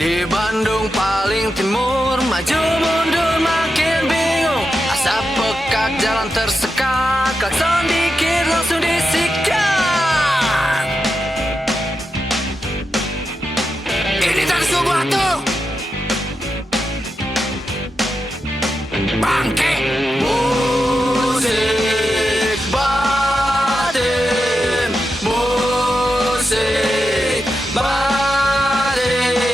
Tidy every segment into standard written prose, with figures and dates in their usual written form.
Di Bandung paling timur, maju mundur makin bingung. Asap pekat, jalan tersekat, klakson dikit langsung disikat. Ini tak sebuah tuh bangke. Musik batin, musik batin.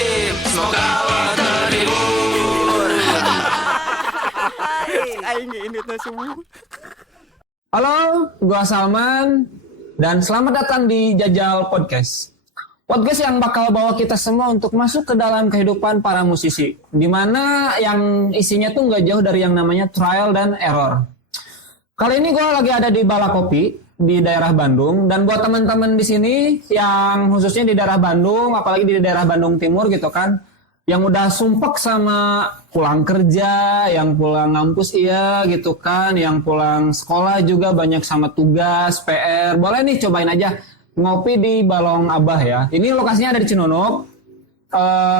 Semoga terhibur. Aing ini teh semua. Halo, gua Salman dan selamat datang di Jajal Podcast. Podcast yang bakal bawa kita semua untuk masuk ke dalam kehidupan para musisi, di mana yang isinya tuh nggak jauh dari yang namanya trial dan error. Kali ini gua lagi ada di Balakopi di daerah Bandung, dan buat teman-teman di sini yang khususnya di daerah Bandung, apalagi di daerah Bandung Timur gitu kan, yang udah sumpek sama pulang kerja, yang pulang ngampus iya gitu kan, yang pulang sekolah juga banyak sama tugas, PR. Boleh nih cobain aja ngopi di Balong Abah ya. Ini lokasinya ada di Cinunuk.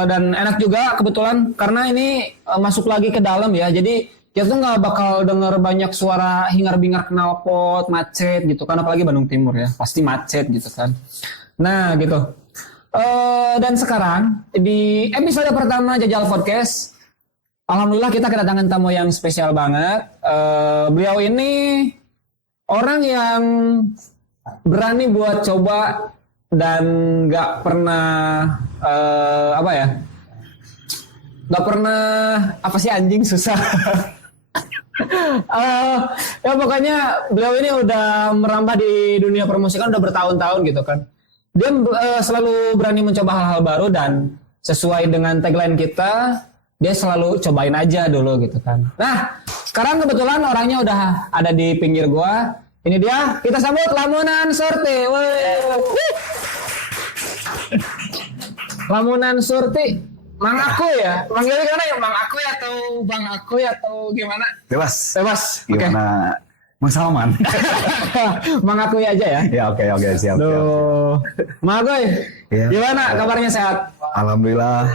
Dan enak juga kebetulan karena ini masuk lagi ke dalam ya. Jadi kita tuh nggak bakal denger banyak suara hingar-bingar knalpot, macet gitu kan, apalagi Bandung Timur ya. Pasti macet gitu kan. Nah gitu. Dan sekarang di episode pertama Jajal Podcast, alhamdulillah kita kedatangan tamu yang spesial banget. Beliau ini orang yang berani buat coba dan nggak pernah nggak pernah apa sih anjing susah. Ya pokoknya beliau ini udah merambah di dunia permusikan udah bertahun-tahun gitu kan. Dia selalu berani mencoba hal-hal baru dan sesuai dengan tagline kita, dia selalu cobain aja dulu gitu kan. Nah, sekarang kebetulan orangnya udah ada di pinggir gua. Ini dia, kita sambut Lamunan Surti. Lamunan Surti, Mang Aku ya? Manggilnya gimana ya? Mang Aku ya atau Bang Aku ya atau gimana? Bebas. Bebas. Oke. Gimana? Mang Salman. Mang Aku ya aja ya? Ya oke siap. Duh. Mang Aku Ya. gimana kabarnya, sehat? Alhamdulillah.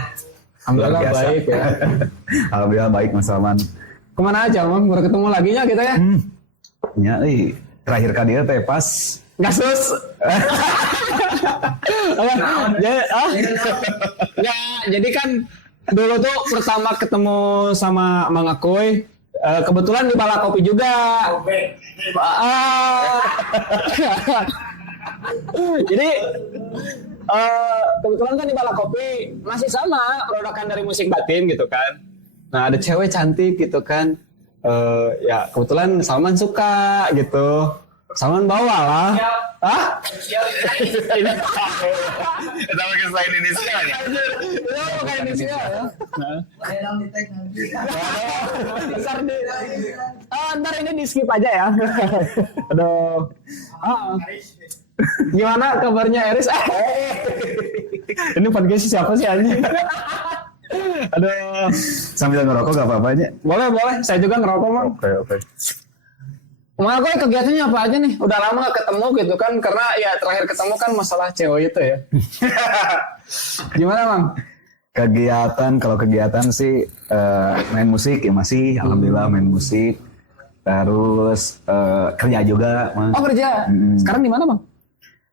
Alhamdulillah Luar biasa. baik ya. Alhamdulillah baik Mang Salman. Kemana aja Mang? Baru ketemu lagi nya kita ya? Ya, terakhir kali teh pas Gasus. Jadi kan dulu tuh pertama ketemu sama Mang Akuy, kebetulan di Balakopi juga. Jadi kebetulan kan di Balakopi masih sama produkan dari musik batin gitu kan. Nah ada cewek cantik gitu kan. Ya kebetulan Salman suka gitu. Salman bawa lah. Hah? kita pakai selain Indonesia ya. Itu pakai Indonesia ya. Besar deh. Ntar ini di skip aja ya. Aduh. Gimana kabarnya Eris? Ini podcast siapa sih anjing? Aduh. Sambil ngerokok gak apa-apanya. Boleh. Saya juga ngerokok, Mang. Oke. Mang Aku kegiatannya apa aja nih? Udah lama gak ketemu gitu kan? Karena ya terakhir ketemu kan masalah cewek itu ya. Gimana, Mang? Kalau kegiatan sih main musik ya masih. Alhamdulillah main musik. Terus kerja juga. Mang. Oh kerja? Sekarang di mana, Bang?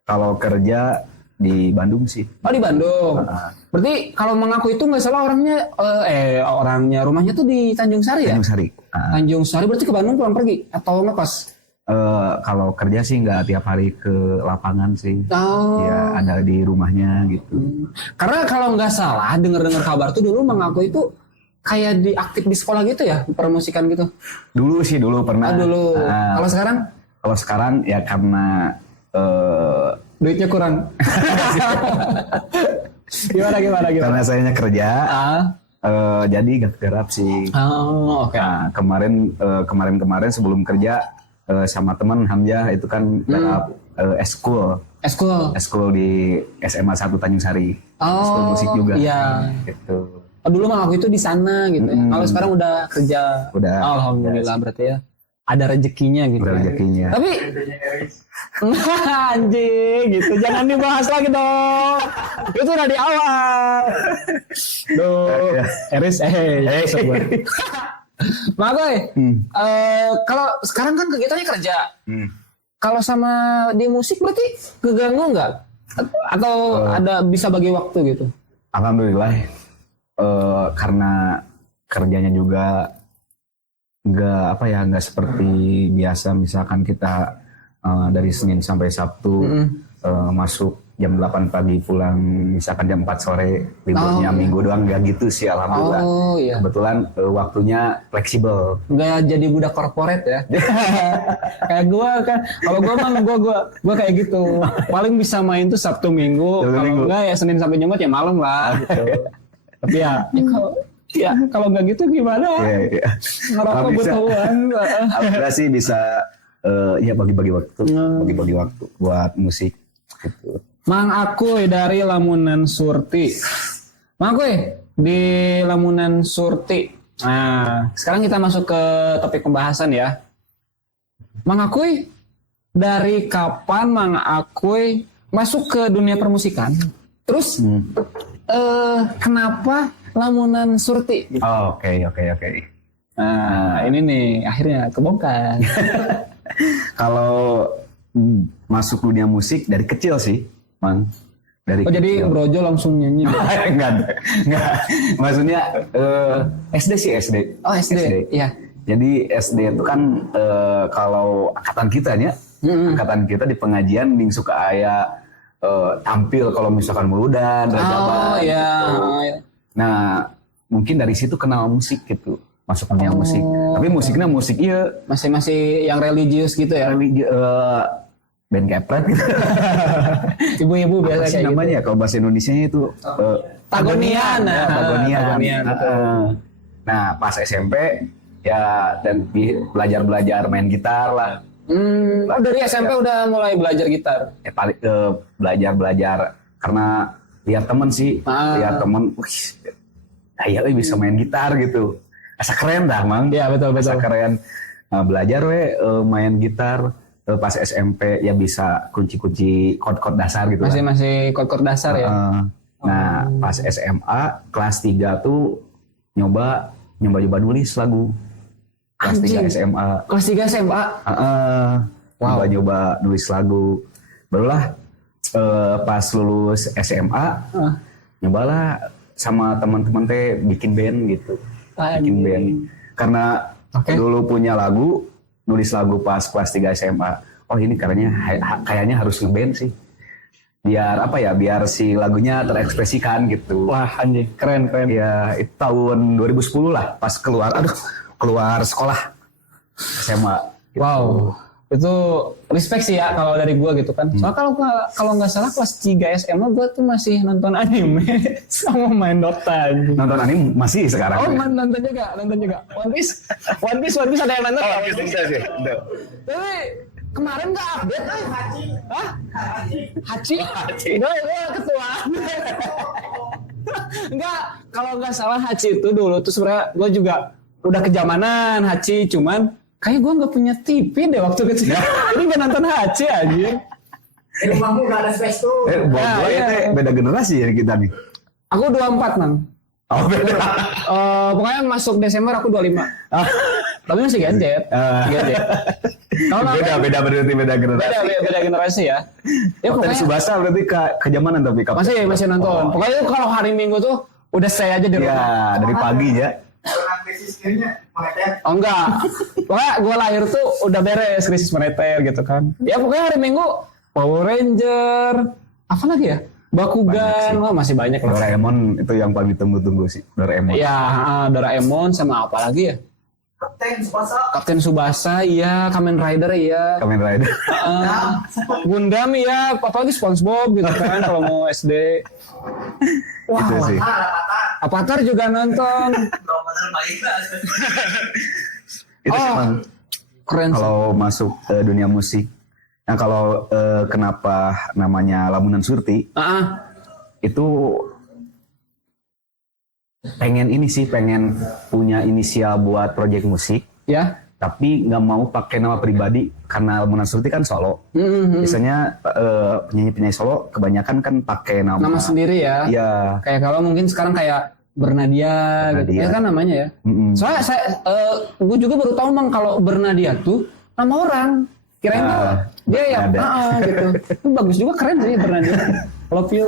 Kalau kerja di Bandung sih. Oh di Bandung. Berarti kalau Mang Aku itu nggak salah orangnya rumahnya tuh di Tanjung Sari ya? Tanjung Sari. Tanjung Sari berarti ke Bandung pulang pergi atau ngekos? Kalau kerja sih nggak tiap hari ke lapangan sih. Oh. Ya ada di rumahnya gitu. Karena kalau nggak salah dengar kabar tuh dulu Mang Aku itu kayak aktif di sekolah gitu ya, permusikan gitu. Dulu pernah. Dulu. Kalau sekarang? Kalau sekarang ya karena Duitnya kurang. Gimana? karena sayanya kerja. Jadi gak garap sih. Oh, oke. Nah, kemarin sebelum kerja sama teman Hamzah itu kan garap eskul di SMA 1 Tanjung Sari. Eskul musik juga. Iya. Gitu. Dulu Mang Aku itu di sana gitu ya. Kalau sekarang udah kerja. Udah. Alhamdulillah berarti ya. ada rezekinya gitu. Ada ya. rezekinya. Tapi anjing gitu, jangan dibahas lagi dong. Itu udah di awal. Duh, Eris Magoy, kalau sekarang kan kegiatannya kerja. Kalau sama di musik berarti keganggu nggak? Atau ada bisa bagi waktu gitu? Alhamdulillah, karena kerjanya juga nggak seperti biasa. Misalkan kita dari Senin sampai Sabtu masuk jam 8 pagi, pulang misalkan jam 4 sore, liburnya minggu doang, nggak gitu sih alhamdulillah. Iya. Kebetulan waktunya fleksibel. Nggak jadi budak korporat ya. Kayak gue kan, kalau gue mah gue kayak gitu. Paling bisa main tuh Sabtu Minggu, kalau enggak ya Senin sampai Jumat ya malam lah gitu. Tapi ya kalau nggak gitu gimana? Iya. Ngerokok butuh uang. Alhamdulillah sih bisa ya bagi-bagi waktu buat musik gitu. Mang Akuy dari Lamunan Surti. Mang Akuy di Lamunan Surti. Nah, sekarang kita masuk ke topik pembahasan ya. Mang Akuy, dari kapan Mang Akuy masuk ke dunia permusikan? Terus kenapa Lamunan Surti? Oh, oke. Nah, ini nih akhirnya kebongkar. Kalau masuk dunia musik dari kecil sih, Mang. Dari jadi Brojo langsung nyanyi? Enggak. Maksudnya SD sih, SD. Oh, SD. Iya. Jadi SD itu kan kalau angkatan kita ya, angkatan kita di pengajian ning suka aya tampil kalau misalkan meludan, Oh, iya. Nah, mungkin dari situ kenal musik gitu. Masuk dunia musik. Tapi musiknya musik masih yang religius gitu ya. Band kepret gitu. Ibu-ibu biasa kayak namanya gitu. Kalau bahasa Indonesianya itu Tagonian. Tagonian. Nah, pas SMP ya dan belajar main gitar lah. Dari SMP udah mulai belajar gitar. Belajar karena lihat temen sih, lihat temen, bisa main gitar gitu. Asa keren dah, Mang. Iya, betul. Asa keren. Belajar main gitar. Pas SMP ya bisa kunci-kunci chord dasar gitu. Masih chord dasar ya. Nah, pas SMA kelas 3 tuh nyoba nulis lagu. Kelas 3 SMA. Kelas 3 SMA. Nyoba nulis lagu. Barulah pas lulus SMA nyobalah sama teman-teman teh bikin band gitu. Bikin band. Karena dulu punya lagu, nulis lagu pas kelas 3 SMA. Oh, ini kayaknya harus ngeband sih. Biar biar si lagunya terekspresikan gitu. Wah, anjing, keren. Ya, itu tahun 2010 lah pas keluar sekolah SMA. Gitu. Wow. Itu respect sih ya kalau dari gua gitu kan. Soalnya kalau nggak salah kelas 3 SMA gua tuh masih nonton anime sama main Dota. Nonton anime masih sekarang. Oh, nonton juga. One Piece ada yang nonton. Oh, bisa sih. Tapi kemarin nggak update Hachi? Gue ketua. Enggak, kalau nggak salah Hachi itu dulu tuh sebenarnya gue juga udah kejamanan Hachi, cuman kayak gue nggak punya TV deh waktu kecil. Jadi nggak nonton Hachi aja. Rumahmu nggak ada space tuh. Beda generasi ya kita nih. Aku 24, Mang. Oh, beda. Pokoknya masuk Desember aku 25. Tapi masih gadget. Beda generasi. Beda generasi ya. Ya pokoknya Subasa berarti kejamanan tapi masih nonton. Pokoknya kalau hari Minggu tuh udah stay aja di rumah. Ya, dari pagi ya. Oh enggak. Pokoknya gue lahir tuh udah beres krisis moneter gitu kan. Ya pokoknya hari Minggu Power Ranger, apa lagi ya? Bakugan, masih banyak lah. Doraemon itu yang paling ditunggu-tunggu sih, Doraemon. Iya, Doraemon sama apa lagi ya? Kapten Tsubasa, iya. Kamen Rider, iya. Gundam, iya. Apalagi SpongeBob gitu kan kalau mau SD. Wow. Itu sih. Avatar juga nonton. Itu memang keren. Kalau masuk dunia musik. Nah, kalau kenapa namanya Lamunan Surti? Itu pengen punya inisial buat proyek musik. Ya. tapi nggak mau pakai nama pribadi karena Lamunan Surti kan solo. Biasanya penyanyi-penyanyi solo kebanyakan kan pakai nama sendiri ya. Iya. Kayak kalau mungkin sekarang kayak Bernadia gitu ya kan namanya ya. Soalnya gue juga baru tahu Mang kalau Bernadia tuh nama orang. Kirain dia ya gitu. Itu bagus juga, keren sih Bernadia. Love you.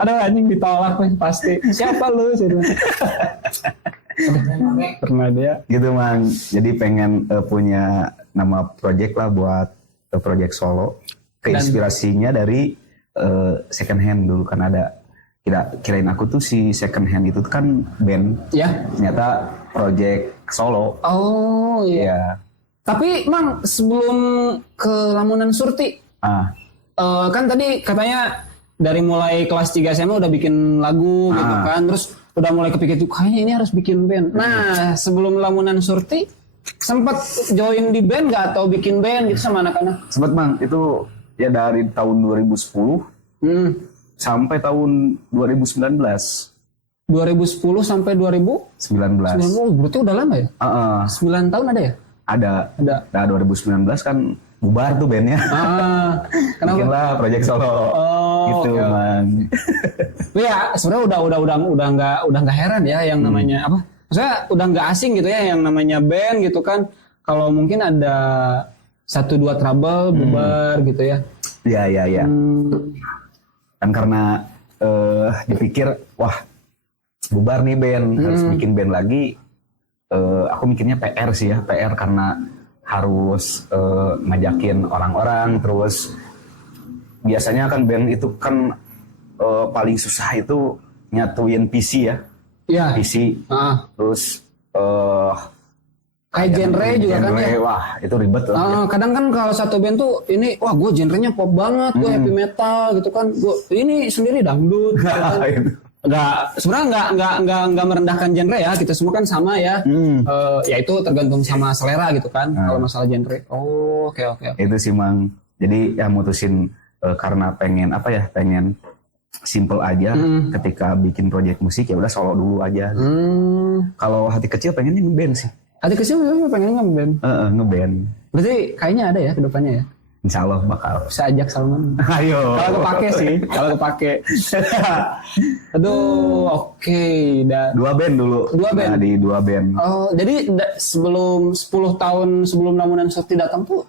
Aduh anjing ditolak pasti. Siapa lu? Pernah dia. Gitu Mang. Jadi pengen punya nama project lah buat project solo. Keinspirasinya dari second hand dulu kan ada. Kirain aku tuh si second hand itu kan band. Ya. Ternyata project solo. Oh iya. Tapi Mang sebelum ke Lamunan Surti. Kan tadi katanya dari mulai kelas 3 SMA udah bikin lagu gitu kan, terus udah mulai kepikir tuh kayaknya ini harus bikin band. Nah sebelum Lamunan Surti sempat join di band gak atau bikin band gitu sama anak-anak? Sempat Mang, itu ya dari tahun 2010 sampai tahun 2019. 2010 sampai 2019. Oh berarti udah lama ya? 9 tahun ada ya? Ada. Nah 2019 kan bubar tuh bandnya. Kenapa? Bikinlah project solo. Gitu okay. Man. Ya sebenarnya udah nggak heran ya yang namanya apa? Maksudnya udah nggak asing gitu ya yang namanya band gitu kan. Kalau mungkin ada 1-2 trouble bubar gitu ya. Iya. Kan karena dipikir wah bubar nih band harus bikin band lagi. Aku mikirnya PR sih ya, PR karena harus ngajakin orang-orang, terus biasanya kan band itu kan paling susah itu nyatuin PC ya, PC, terus kayak genre juga kan ya, wah itu ribet lah. Kadang kan kalau satu band tuh ini, wah gue genrenya pop banget, gue happy metal gitu kan, gue ini sendiri dangdut. Gitu kan. Sebenarnya nggak merendahkan genre ya, kita semua kan sama ya. Ya itu tergantung sama selera gitu kan. Kalau masalah genre. Oh, oke. Itu sih Mang. Jadi ya mutusin karena pengen simple aja. Ketika bikin project musik ya udah solo dulu aja. Gitu. Kalau hati kecil pengennya ngeband sih. Hati kecil pengennya ngeband. Ngeband. Berarti kayaknya ada ya kedepannya ya. Insya Allah bakal. Bisa ajak Salman. Ayo. Kalau kepake. Aduh, oke. 2 band dulu. 2 band? Nah, di 2 band. Oh, jadi sebelum 10 tahun sebelum Lamunan Surti datang tuh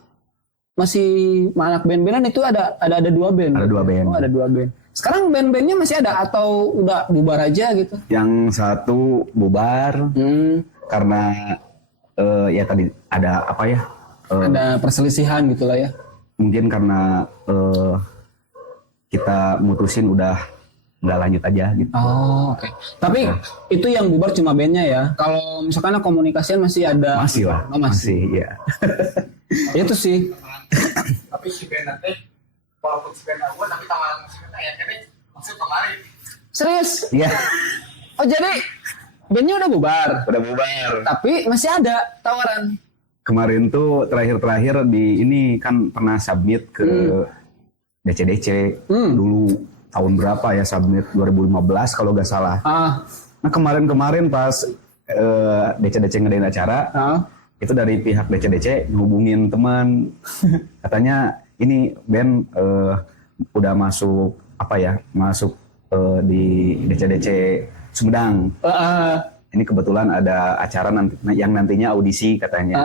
masih anak band-bandan itu ada 2 band? Ada 2 band. Oh, ada 2 band. Sekarang band-bandnya masih ada atau udah bubar aja gitu? Yang satu bubar. Karena ya tadi ada apa ya? Ada perselisihan gitu lah ya. Mungkin karena kita mutusin udah nggak lanjut aja gitu. Oh oke. Tapi itu yang bubar cuma bandnya ya. Kalau misalkan komunikasian masih ada. Masih lah. Oh, masih ya. Itu sih. Tapi si band nanti walaupun si band aku tapi tawaran musiknya ya kan maksud kemarin. Serius? Iya. Oh jadi bandnya udah bubar. Udah bubar. Tapi masih ada tawaran. Kemarin tuh terakhir di ini kan pernah submit ke DCDC dulu tahun berapa ya, submit 2015 kalau nggak salah. Nah kemarin pas DCDC ngadain acara itu dari pihak DCDC ngehubungin teman katanya ini band udah masuk di DCDC Sumedang. Ini kebetulan ada acara yang nantinya audisi katanya.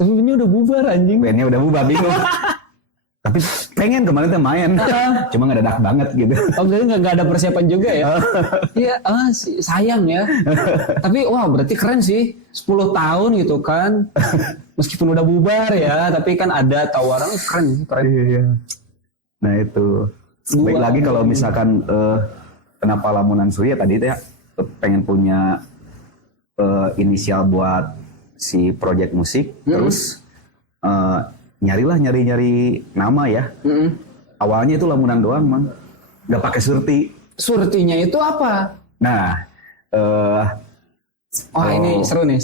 Tapi bandnya udah bubar anjing. Bandnya udah bubar, bingung. Tapi pengen kemarin tuh main. Cuma ngedadak banget gitu. Oh nggak ada persiapan juga ya? Iya, sayang ya. Tapi wah berarti keren sih. 10 tahun gitu kan. Meskipun udah bubar ya, tapi kan ada tawaran, keren. Iya. Nah itu. Baik lagi kalau misalkan kenapa Lamunan Surti tadi ya pengen punya inisial buat si project musik, terus nyari nama ya. Awalnya itu Lamunan doang, Mang. Gak pakai Surti. Surtinya itu apa? Nah, ini seru nih.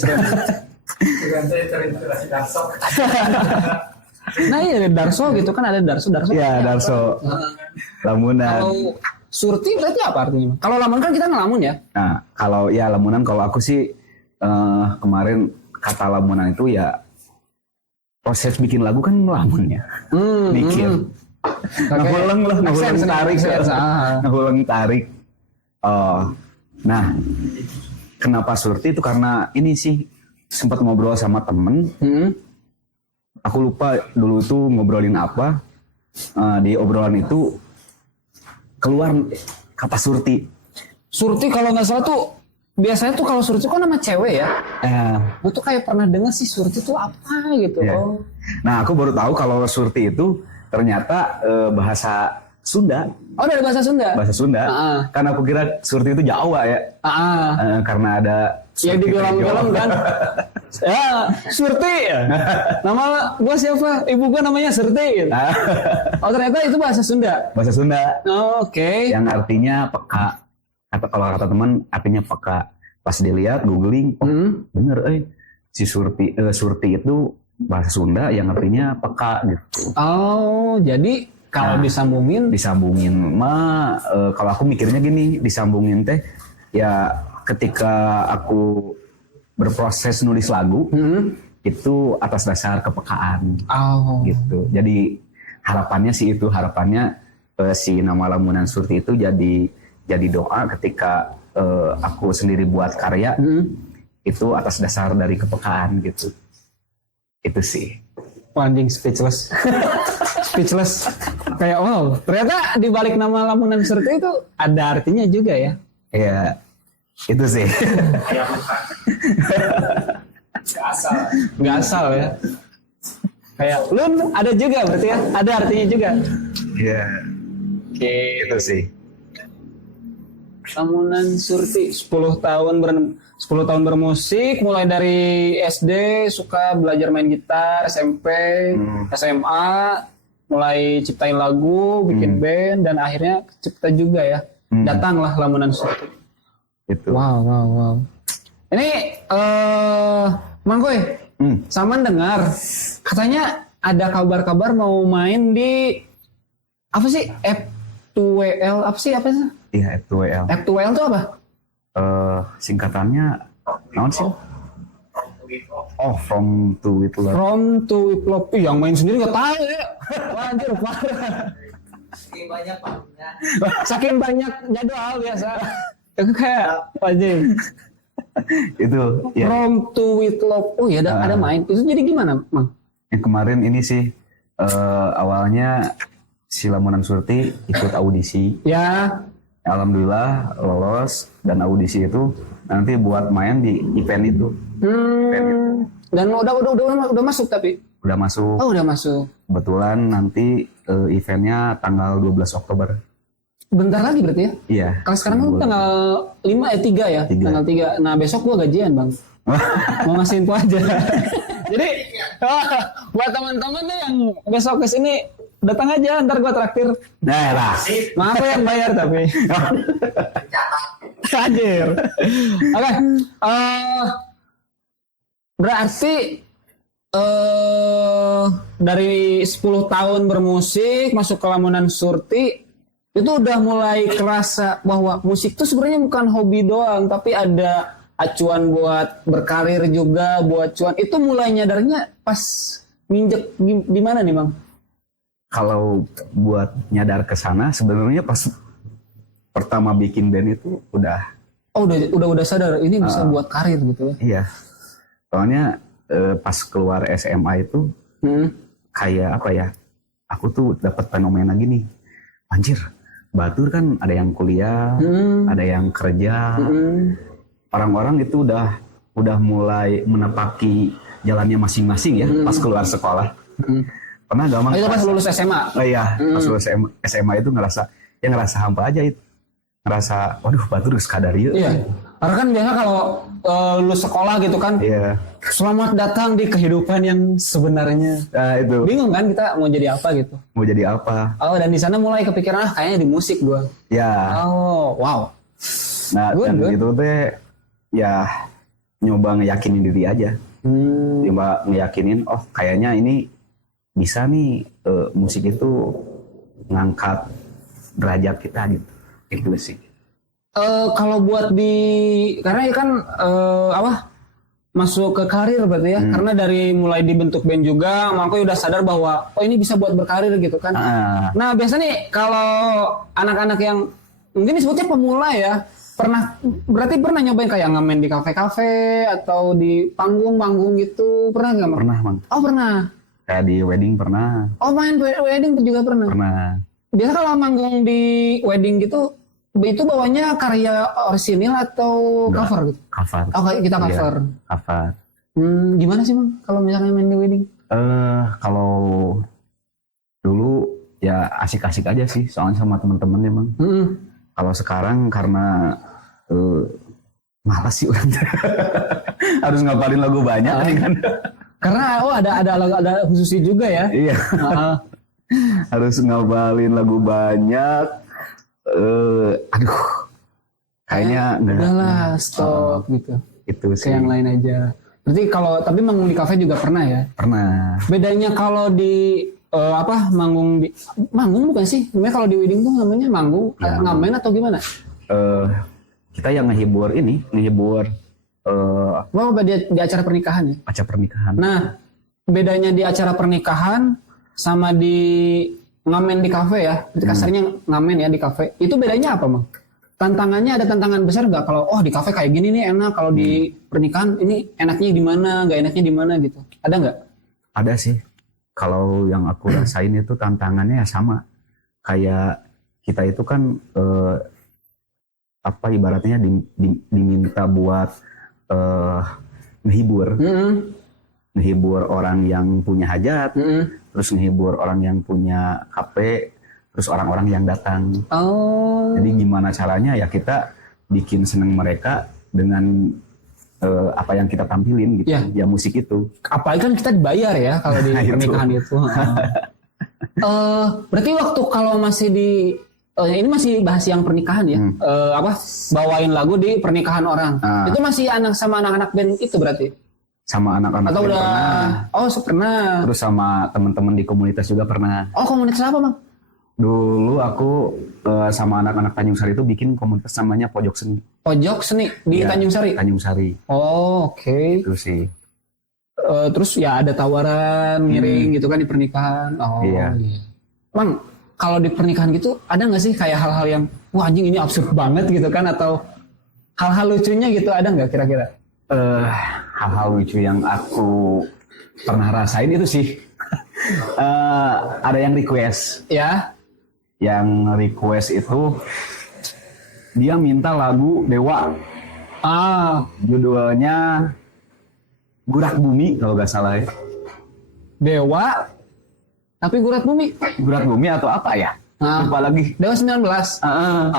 Nah iya ada Darso gitu kan, ada Darso. Iya Darso. Lamunan. Kalau Surti berarti apa artinya? Kalau Lamunan kan kita ngelamun ya. Nah kalau ya Lamunan kalau aku sih kemarin kata lamunan itu ya proses bikin lagu kan melamunnya. Mikir. Ngehuleng lah, ngehuleng tarik. Ngehuleng tarik. Nah, kenapa Surti itu karena ini sih sempat ngobrol sama temen. Aku lupa dulu tuh ngobrolin apa. Di obrolan itu keluar kata Surti. Surti kalau nggak salah tuh biasanya tuh kalau Surti kan nama cewek ya. Gue tuh kayak pernah dengar sih Surti tuh apa gitu. Yeah. Nah, aku baru tahu kalau Surti itu ternyata bahasa Sunda. Oh, dari bahasa Sunda. Bahasa Sunda. Karena aku kira Surti itu Jawa ya. Karena ada ya di film-film kan. Ya, Surti ya. Nama gua siapa? Ibu gua namanya Surti. Gitu. Oh, ternyata itu bahasa Sunda. Bahasa Sunda. Oh, oke. Yang artinya peka. Kalau kata teman artinya peka. Pas dilihat googling, oh bener si Surti itu bahasa Sunda yang artinya peka gitu. Oh, jadi kalau disambungin kalau aku mikirnya gini, disambungin teh ya ketika aku berproses nulis lagu itu atas dasar kepekaan gitu. Jadi harapannya si nama lamunan Surti itu jadi doa ketika aku sendiri buat karya itu atas dasar dari kepekaan gitu. Itu sih. Anjing speechless. Speechless. Kayak wow, ternyata di balik nama lamunan Surti itu ada artinya juga ya. Iya. Itu sih. Nggak asal ya. Kayak Lun ada juga berarti ya. Ada artinya juga. Iya. Oke. Itu sih. Lamunan Surti 10 tahun bermusik, mulai dari SD suka belajar main gitar, SMP, SMA mulai ciptain lagu, bikin band, dan akhirnya cipta juga ya. Datanglah Lamunan Surti. Itu. Wow. Ini Mang Koy, Saman dengar katanya ada kabar-kabar mau main di apa sih F2WL apa sih? Iya, F2WL. F2WL itu apa? Singkatannya naon sih? Oh, From to With Love. From to With Love. Yang main sendiri nggak tahu ya. Anjir, parah. Saking banyak jadwal biasa. Itu kayak anjing. Itu ya. From to With Love. Oh ya ada main. Itu jadi gimana, Mang? Yang kemarin ini sih awalnya si Lamunan Surti ikut audisi. Ya. Alhamdulillah lolos, dan audisi itu nanti buat main di event itu. Dan udah masuk tapi? Udah masuk. Oh, udah masuk. Kebetulan nanti eventnya tanggal 12 Oktober. Bentar lagi berarti ya? Iya. Kalau sekarang kan tanggal 3 ya? 3. Tanggal 3. Nah, besok gua gajian, Bang. Mau ngasih info aja. Jadi, buat teman-teman nih yang besok kesini, datang aja, ntar gua traktir. Nah lah. Maaf yang bayar tapi. Anjir. Oke. Berarti dari 10 tahun bermusik masuk ke Lamunan Surti itu udah mulai kerasa bahwa musik itu sebenarnya bukan hobi doang, tapi ada acuan buat berkarir juga, buat cuan. Itu mulai nyadarnya pas nginjek di mana nih, Bang? Kalau buat nyadar ke sana sebenarnya pas pertama bikin band itu udah sadar ini bisa buat karir gitu ya. Iya. Soalnya pas keluar SMA itu kayak apa ya? Aku tuh dapat fenomena gini. Anjir, Batur kan ada yang kuliah, ada yang kerja. Orang-orang itu udah mulai menapaki jalannya masing-masing ya pas keluar sekolah. Pernah gak Mang? Itu pas lulus SMA? Oh iya, pas lulus SMA itu ngerasa hampa aja itu. Ngerasa, waduh Batur sekadar yuk. Iya, karena kan biasa kalau lulus sekolah gitu kan, selamat datang di kehidupan yang sebenarnya. Nah itu. Bingung kan kita mau jadi apa gitu. Mau jadi apa. Oh, dan di sana mulai kepikiran, kayaknya di musik gua. Ya. Oh, wow. Nah, dan itu teh, ya nyoba ngeyakinin diri aja. Nyoba ngeyakinin, oh kayaknya ini bisa nih musik itu ngangkat derajat kita gitu. Itu sih. Kalau buat karena kan masuk ke karir berarti ya, karena dari mulai dibentuk band juga, Mang Akoy udah sadar bahwa oh ini bisa buat berkarir gitu kan. Nah biasa nih kalau anak-anak yang mungkin disebutnya pemula ya, berarti pernah nyobain kayak ngamen di kafe-kafe atau di panggung-panggung gitu, pernah nggak Mang? Pernah, Mang. Oh pernah. Kayak di wedding pernah. Oh main wedding juga pernah. Pernah. Biasa kalau manggung di wedding gitu, itu bawanya karya orisinil atau cover gitu? Cover. Oh kayak kita cover. Iya, cover. Gimana sih Mang kalau misalnya main di wedding? Kalau dulu ya asik-asik aja sih, soalnya sama teman-temannya Mang. Kalau sekarang karena malas sih udah. Harus ngapalin lagu banyak kan. Karena ada khususnya juga ya. Iya. Harus ngapalin lagu banyak. Aduh. Kayaknya enggak. Udahlah, stop gitu. Itu sih. Kayak yang lain aja. Berarti tapi manggung di kafe juga pernah ya? Pernah. Bedanya kalau di manggung bukan sih? Sebenarnya kalau di wedding tuh namanya manggung, Ya, ngamen atau gimana? Kita yang ngehibur Di acara pernikahan ya? acara pernikahan. Nah, bedanya di acara pernikahan sama di ngamen di kafe ya? Kasarnya ngamen ya di kafe. Itu bedanya apa, Mang? Tantangannya ada tantangan besar nggak? Kalau di kafe kayak gini nih enak, kalau di pernikahan ini enaknya di mana, nggak enaknya di mana gitu? Ada nggak? Ada sih. Kalau yang aku rasain itu tantangannya ya sama. Kayak kita itu kan ibaratnya diminta buat ngehibur orang yang punya hajat, terus ngehibur orang yang punya KP, terus orang-orang yang datang. Jadi gimana caranya ya kita bikin seneng mereka dengan apa yang kita tampilin gitu, ya musik itu. Apalagi kan kita dibayar ya kalau di pernikahan itu. Berarti waktu kalau masih ini masih bahas yang pernikahan ya, bawain lagu di pernikahan orang. Itu masih sama anak-anak band itu berarti? Sama anak-anak atau band udah pernah. Pernah. Terus sama teman-teman di komunitas juga pernah. Komunitas apa Mang? Dulu aku sama anak-anak Tanjung Sari itu bikin komunitas namanya Pojok Seni. Pojok Seni di Tanjung Sari? Tanjung Sari. Oke. Itu sih. Terus ya ada tawaran ngiring gitu kan di pernikahan. Iya. Mang, kalau di pernikahan gitu ada nggak sih kayak hal-hal yang wah anjing ini absurd banget gitu kan, atau hal-hal lucunya gitu ada nggak kira-kira? Hal-hal lucu yang aku pernah rasain itu sih ada yang request. Ya. Yang request itu dia minta lagu Dewa. Judulnya Gurak Bumi kalau nggak salah ya. Dewa tapi Gurat Bumi. Gurat Bumi atau apa ya? Lupa lagi. Dewa 19.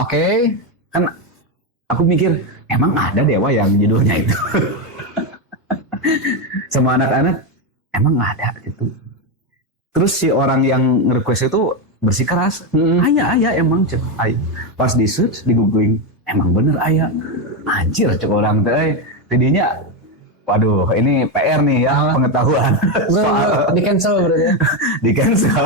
Oke. Kan aku mikir emang ada Dewa yang judulnya itu. Sama anak-anak emang ada gitu. Terus si orang yang nge-request itu bersikeras. Ayah emang cek. Pas di search di googling emang bener ayah. Anjir cek orang teh. Jadinya waduh, ini PR nih ya, pengetahuan. Di cancel berarti ya? Di cancel.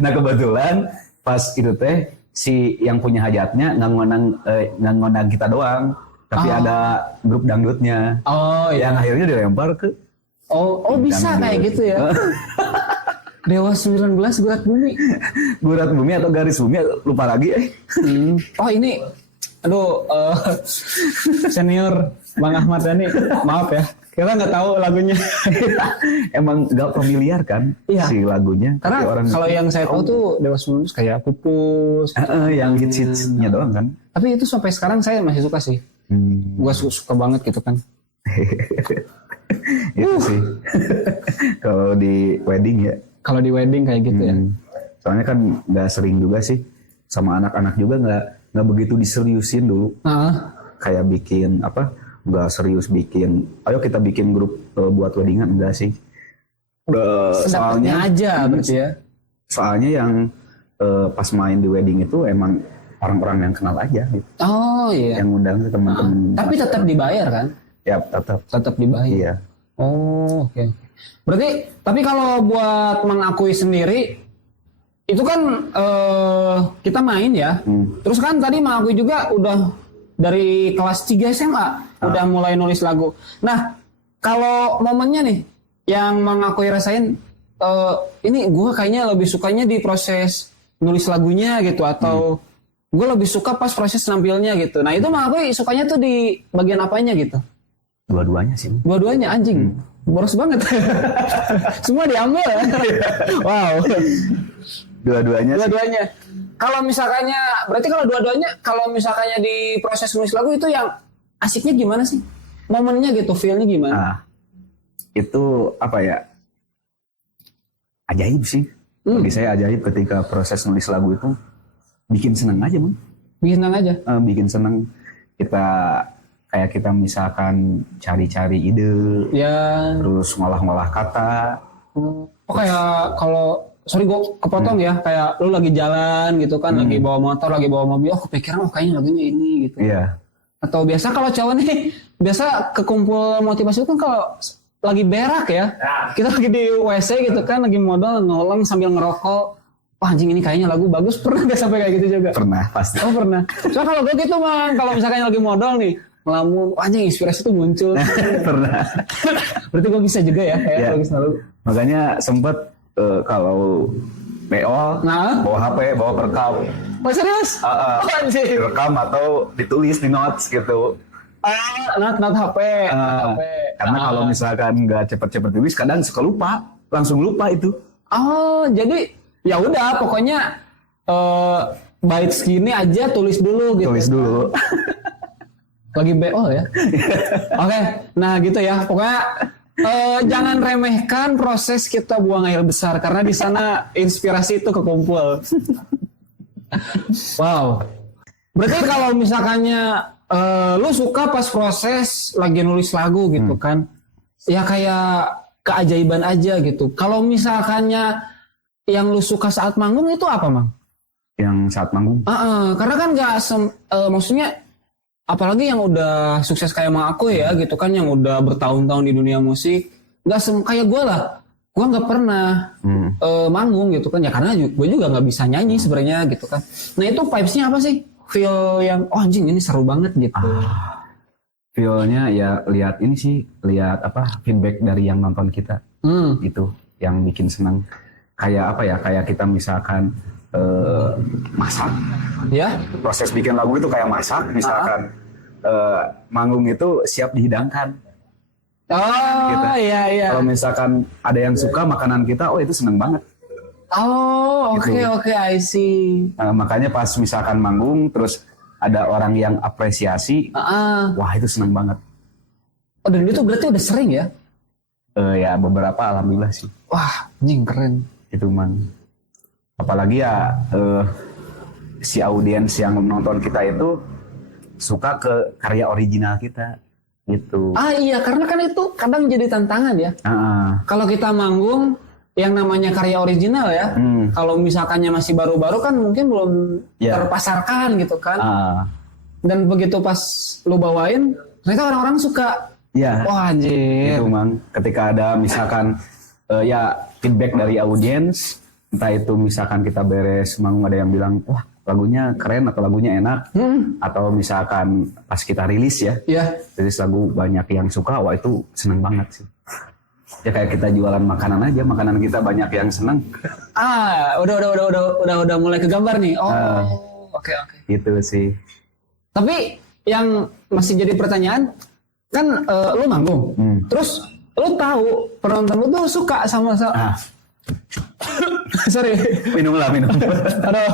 Nah kebetulan pas itu teh si yang punya hajatnya nggak ngundang kita doang, tapi ada grup dangdutnya. Yang akhirnya dilempar ke. Bisa kayak gitu ya. Dewa 19 Gurat Bumi. Gurat Bumi atau Garis Bumi lupa lagi. Ini senior Bang Ahmad Dhani, maaf ya. Kita nggak tahu lagunya. Emang nggak familiar kan si lagunya. Karena kalau yang saya tahu tuh Dewa 19 kayak Pupus. Yang hits-hitsnya doang kan. Tapi itu sampai sekarang saya masih suka sih. Gua suka banget gitu kan. Itu sih. Kalau di wedding ya. Kalau di wedding kayak gitu ya. Soalnya kan nggak sering juga sih. Sama anak-anak juga nggak begitu diseriusin dulu. Kayak bikin nggak serius bikin, ayo kita bikin grup buat weddingan, enggak sih. Soalnya aja berarti ya. Soalnya yang pas main di wedding itu emang orang-orang yang kenal aja gitu. Iya. Yang ngundang teman-teman. Tapi tetap dibayar kan? Ya tetap dibayar. Iya. Oke. Berarti tapi kalau buat Mang Akoy sendiri itu kan kita main ya. Terus kan tadi Mang Akoy juga udah dari kelas 3 SMA udah mulai nulis lagu. Nah, kalau momennya nih yang Mang Akui rasain, ini gue kayaknya lebih sukanya di proses nulis lagunya gitu, atau gue lebih suka pas proses nampilnya gitu. Nah itu Mang Akui sukanya tuh di bagian apanya gitu? Dua-duanya sih. Dua-duanya anjing. Boros banget. Semua diambil ya. Wow. Dua-duanya sih. Dua-duanya. Kalau misalkannya, berarti kalau dua-duanya, kalau misalkannya di proses nulis lagu itu yang asiknya gimana sih? Momennya gitu, feel-nya gimana? Nah, itu apa ya? Ajaib sih. Bagi saya ajaib ketika proses nulis lagu itu bikin senang aja, Bang. Bikin senang aja. Bikin senang. Kayak kita misalkan cari-cari ide, Ya. terus ngolah-ngolah kata. Oh kayak kalau, sorry gue kepotong ya, kayak lu lagi jalan gitu kan, lagi bawa motor, lagi bawa mobil, oh kepikiran kayaknya lagunya ini gitu. Iya. Atau biasa kalau cowok nih, biasa kekumpul motivasi itu kan kalau lagi berak ya, kita lagi di WC gitu kan, lagi modal nolong sambil ngerokok. Wah anjing ini kayaknya lagu bagus, pernah gak sampai kayak gitu juga? Pernah, pasti. Oh pernah. Soalnya kalau gue gitu Mang, kalau misalkan lagi modal nih, ngelamun, wah anjing inspirasi tuh muncul. Pernah. Berarti gue bisa juga ya, kayak Iya. lagi selalu. Makanya sempet kalau beol, bawa HP, bawa perekam. Oh serius? Oh anjing. Direkam atau ditulis di notes gitu. Not HP. Karena kalau misalkan nggak cepet-cepet tulis, kadang suka lupa, langsung lupa itu. Oh jadi ya udah pokoknya bait segini aja tulis dulu gitu. Tulis dulu. Lagi BO ya. Oke, nah gitu ya. Pokoknya jangan remehkan proses kita buang air besar karena di sana inspirasi itu kekumpul. Wow. Berarti kalau misalkannya lu suka pas proses lagi nulis lagu gitu kan, ya kayak keajaiban aja gitu. Kalau misalkannya yang lu suka saat manggung itu apa, Mang? Yang saat manggung? Karena kan nggak maksudnya apalagi yang udah sukses kayak Mang Akui ya gitu kan, yang udah bertahun-tahun di dunia musik, nggak kayak gue lah, gue nggak pernah manggung gitu kan ya, karena gue juga nggak bisa nyanyi sebenarnya gitu kan. Nah itu vibes-nya apa sih, feel yang oh anjing ini seru banget gitu? Feel-nya ya lihat ini sih, lihat apa feedback dari yang nonton kita, itu yang bikin senang. Kayak apa ya, kayak kita misalkan masak ya, proses bikin lagu itu kayak masak misalkan, manggung itu siap dihidangkan. Gitu. Iya. Kalau misalkan ada yang suka makanan kita, oh itu seneng banget. Oh oke, I see. Makanya pas misalkan manggung terus ada orang yang apresiasi, wah itu seneng banget. Oh dan itu berarti udah sering ya? Ya beberapa alhamdulillah sih. Wah anjing keren. Itu Mang. Apalagi ya si audiens yang nonton kita itu suka ke karya original kita gitu. Iya karena kan itu kadang jadi tantangan ya. Kalau kita manggung yang namanya karya original ya, kalau misalkannya masih baru-baru kan mungkin belum terpasarkan gitu kan. Dan begitu pas lu bawain, ternyata orang-orang suka. Ya. Wah anjir. Itu Mang. Ketika ada misalkan ya feedback dari audiens, entah itu misalkan kita beres manggung ada yang bilang wah lagunya keren atau lagunya enak, atau misalkan pas kita rilis rilis lagu banyak yang suka, wah itu seneng banget sih. Ya kayak kita jualan makanan aja, makanan kita banyak yang seneng. Udah mulai kegambar nih. Oke. Gitu sih. Tapi yang masih jadi pertanyaan kan, lu manggung, terus lu tahu penonton lu tuh suka sama sorry. Minum. Aduh.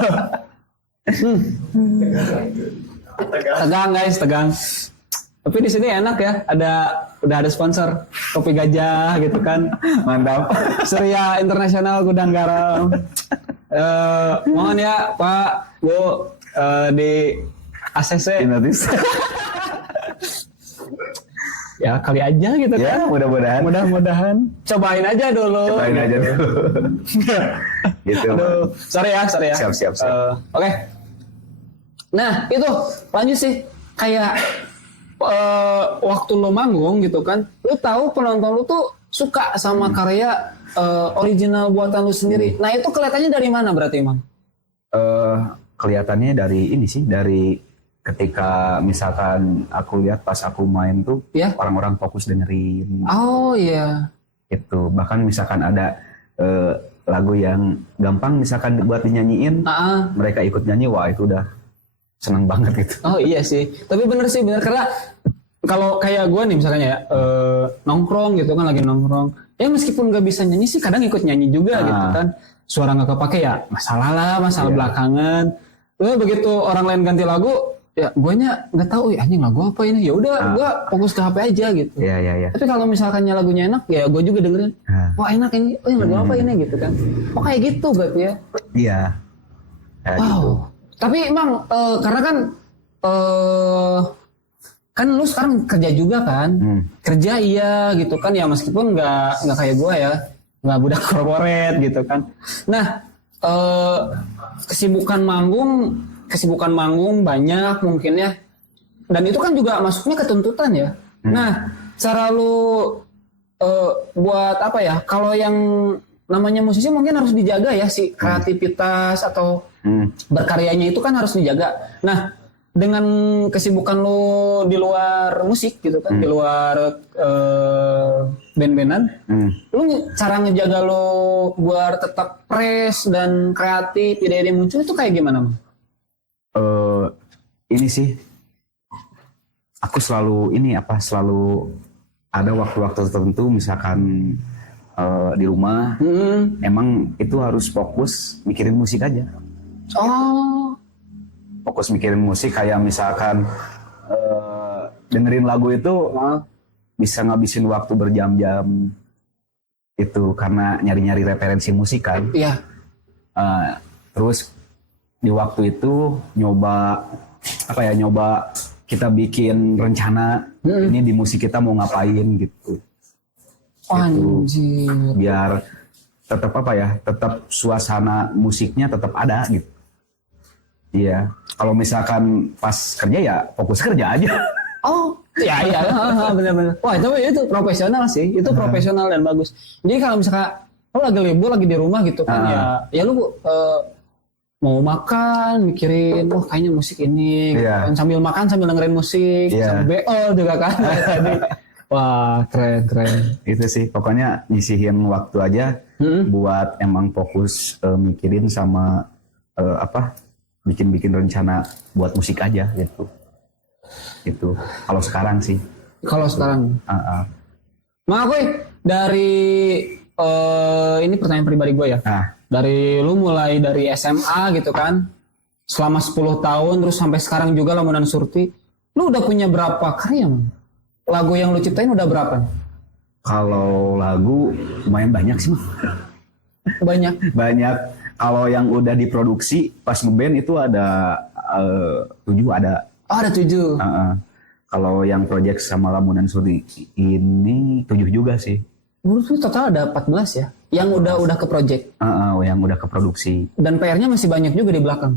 Tegang guys, tegang. Tapi di sini enak ya, udah ada sponsor kopi gajah gitu kan. Mantap. Surya Internasional Gudang Garam. Mohon ya Pak, Bu, di ACC. Ya kali aja gitu ya, kan. Mudah-mudahan. Cobain aja dulu. Gitu. Aduh, sorry ya. Siap. Oke. Nah itu lanjut sih, kayak waktu lo manggung gitu kan, lo tahu penonton lo tuh suka sama karya original buatan lo sendiri. Nah itu kelihatannya dari mana berarti Mang? Kelihatannya dari ini sih, dari ketika misalkan aku lihat pas aku main tuh Ya. orang-orang fokus dengerin Oh iya. itu. Bahkan misalkan ada lagu yang gampang misalkan buat dinyanyiin, mereka ikut nyanyi, wah itu udah seneng banget gitu. Oh iya sih. Tapi bener sih, bener karena kalau kayak gue nih misalnya ya nongkrong gitu kan, lagi nongkrong. Ya meskipun gak bisa nyanyi sih kadang ikut nyanyi juga gitu kan. Suara gak kepake ya masalah belakangan. Lalu begitu orang lain ganti lagu, ya guanya nggak tahu ya anjing lagu apa ini. Ya udah gue fokus ke HP aja gitu. Iya. Tapi kalau misalkannya lagunya enak ya gue juga dengerin. Wah enak ini, oh yang lagu apa ini gitu kan. Oh kayak gitu berarti ya. Iya. Kayak gitu. Tapi emang karena kan kan lu sekarang kerja juga kan. Kerja iya gitu kan ya, meskipun nggak kayak gue ya, nggak budak korporat gitu kan. Nah kesibukan manggung banyak mungkin ya, dan itu kan juga masuknya ke tuntutan ya. Nah cara lu buat apa ya, kalau yang namanya musisi mungkin harus dijaga ya si kreativitas atau berkaryanya itu kan harus dijaga. Nah dengan kesibukan lu di luar musik gitu kan, di luar band-bandan, lu cara ngejaga lu buat tetap fresh dan kreatif, ide-ide muncul itu kayak gimana, Mang? Ini sih aku selalu ada waktu-waktu tertentu misalkan di rumah, emang itu harus fokus mikirin musik aja. Fokus mikirin musik, kayak misalkan dengerin lagu itu bisa ngabisin waktu berjam-jam itu karena nyari-nyari referensi musik kan. Iya. Terus di waktu itu nyoba kita bikin rencana ini di musik kita mau ngapain gitu. Anjir. Biar tetap tetap suasana musiknya tetap ada gitu. Iya, kalau misalkan pas kerja ya fokus kerja aja. Iya, benar-benar. Wah itu profesional sih, itu profesional dan bagus. Jadi kalau misalkan lu lagi libur, lagi di rumah gitu kan, ya lu mau makan, mikirin, kayaknya musik ini, gitu kan. Sambil makan sambil dengerin musik, sambil BO juga kan. Wah keren. Itu sih, pokoknya nyisihin waktu aja buat emang fokus mikirin sama bikin rencana buat musik aja gitu. Itu kalau sekarang sih. Kalau sekarang. Mak gue dari ini pertanyaan pribadi gue ya. Dari lu mulai dari SMA gitu kan, selama 10 tahun terus sampai sekarang juga Lamunan Surti, lu udah punya berapa karya, Man? Lagu yang lu ciptain udah berapa? Kalau lagu lumayan banyak sih, Mang. Banyak. Kalau yang udah diproduksi pas ngeband itu ada 7 ada. Ada 7. Kalau yang project sama Lamunan Surti ini 7 juga sih. Menurut total ada 14 ya? Yang udah ke project? Yang udah ke produksi. Dan PR-nya masih banyak juga di belakang?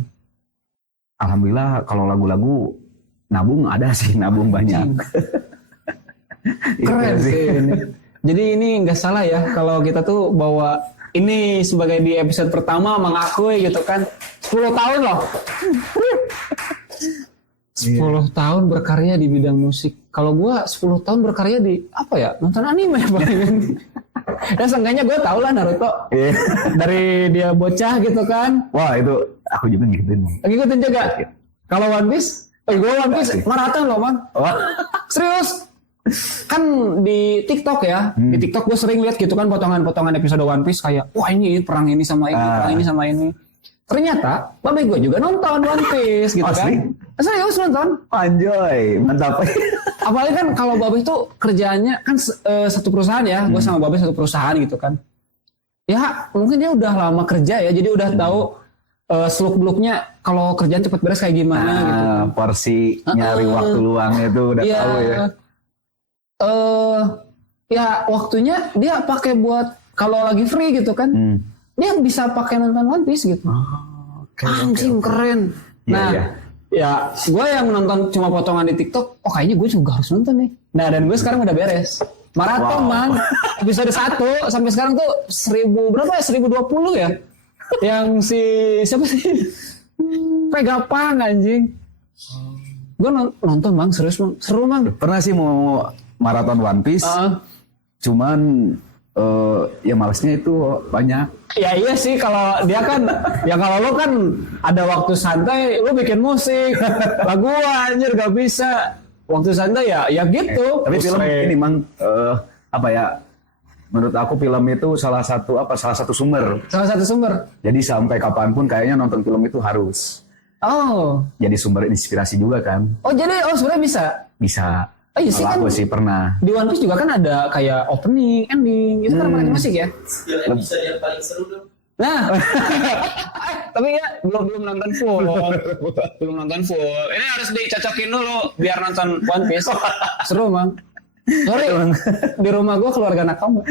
Alhamdulillah kalau lagu-lagu nabung banyak. Keren sih ini. Jadi ini nggak salah ya kalau kita tuh bawa ini sebagai di episode pertama mengakui gitu kan 10 tahun loh. 10 tahun berkarya di bidang musik. Kalau gua 10 tahun berkarya di apa ya? Nonton anime paling. Ya seenggaknya gue tau lah Naruto. Dari dia bocah gitu kan. Wah itu aku juga ngikutin juga. Kalau One Piece, gue One Piece maraton loh, Man. Serius. Kan di TikTok ya, di TikTok gue sering lihat gitu kan potongan-potongan episode One Piece kayak wah ini perang ini sama ini, perang ini sama ini. Ternyata babe gue juga nonton One Piece gitu kan. Serius nonton? Anjoy, mantap. Apalagi kan kalau babe itu kerjaannya kan satu perusahaan ya, gue sama babe satu perusahaan gitu kan. Ya mungkin dia udah lama kerja ya, jadi udah tahu seluk-beluknya kalau kerjaan cepat beres kayak gimana gitu. Porsi nyari waktu luang itu udah tahu ya. Ya waktunya dia pakai buat kalau lagi free gitu kan, dia bisa pakai nonton One Piece gitu. Anjing keren. Nah, ya gue yang nonton cuma potongan di TikTok, kayaknya gue juga harus nonton nih. Nah dan gue sekarang udah beres maraton, Man. Episode 1 sampai sekarang tuh 1020 ya. Yang siapa sih? Pegapang anjing. Gue nonton bang, serius bang, seru bang. Pernah sih mau maraton One Piece, cuman ya malesnya itu banyak. Ya iya sih, kalau dia kan, ya kalau lo kan ada waktu santai, lo bikin musik, lagu anjir gak bisa. Waktu santai ya gitu. Tapi film ini mang apa ya? Menurut aku film itu salah satu sumber. Salah satu sumber. Jadi sampai kapanpun kayaknya nonton film itu harus. Oh. Jadi sumber inspirasi juga kan? Oh jadi sebenarnya bisa. Bisa. Oh iya sih kan. Aku sih pernah. Di One Piece juga kan ada kayak opening, ending, itu kan remaja musik ya. Bisa yang paling seru dong. Nah, tapi ya belum nonton full. Belum nonton full. Ini harus dicocokin dulu biar nonton One Piece. Seru bang. Sorry, di rumah gue keluarga anak kamu.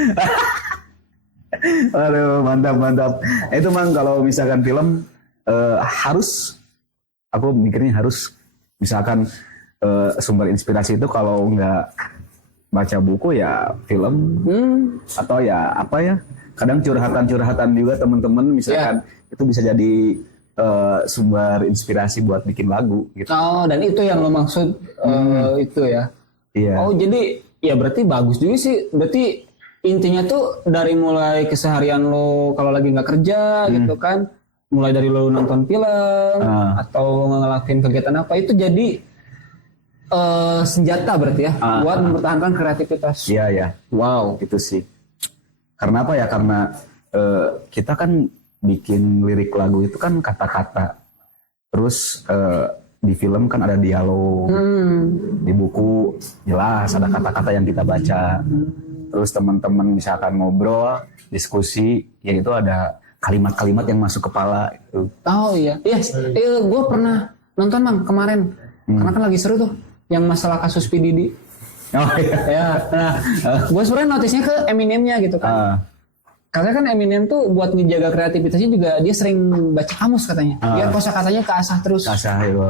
Aduh, mantap. Itu mang kalau misalkan film harus, aku mikirnya harus misalkan sumber inspirasi itu kalau nggak baca buku ya film atau ya apa ya, kadang curhatan juga teman-teman misalkan itu bisa jadi sumber inspirasi buat bikin lagu gitu. Oh, dan itu yang lo maksud itu ya. Iya. Oh, jadi ya berarti bagus juga sih. Berarti intinya tuh dari mulai keseharian lo kalau lagi nggak kerja gitu kan, mulai dari lo nonton film atau ngelakuin kegiatan apa itu jadi senjata berarti ya buat mempertahankan kreativitas. Iya. Wow, itu sih. Karena apa ya? Karena kita kan bikin lirik lagu itu kan kata-kata. Terus di film kan ada dialog. Di buku jelas ada kata-kata yang kita baca. Terus teman-teman misalkan ngobrol, diskusi, ya itu ada kalimat-kalimat yang masuk kepala itu. Oh iya. Yes, gue pernah nonton bang kemarin. Karena kan lagi seru tuh yang masalah kasus P. Diddy. Oh iya. Ya, nah, gue sebenarnya notisnya ke Eminemnya gitu kan. Karena kan Eminem tuh buat ngejaga kreativitasnya juga dia sering baca kamus katanya. Biar kosakatanya keasah terus. Kasah itu.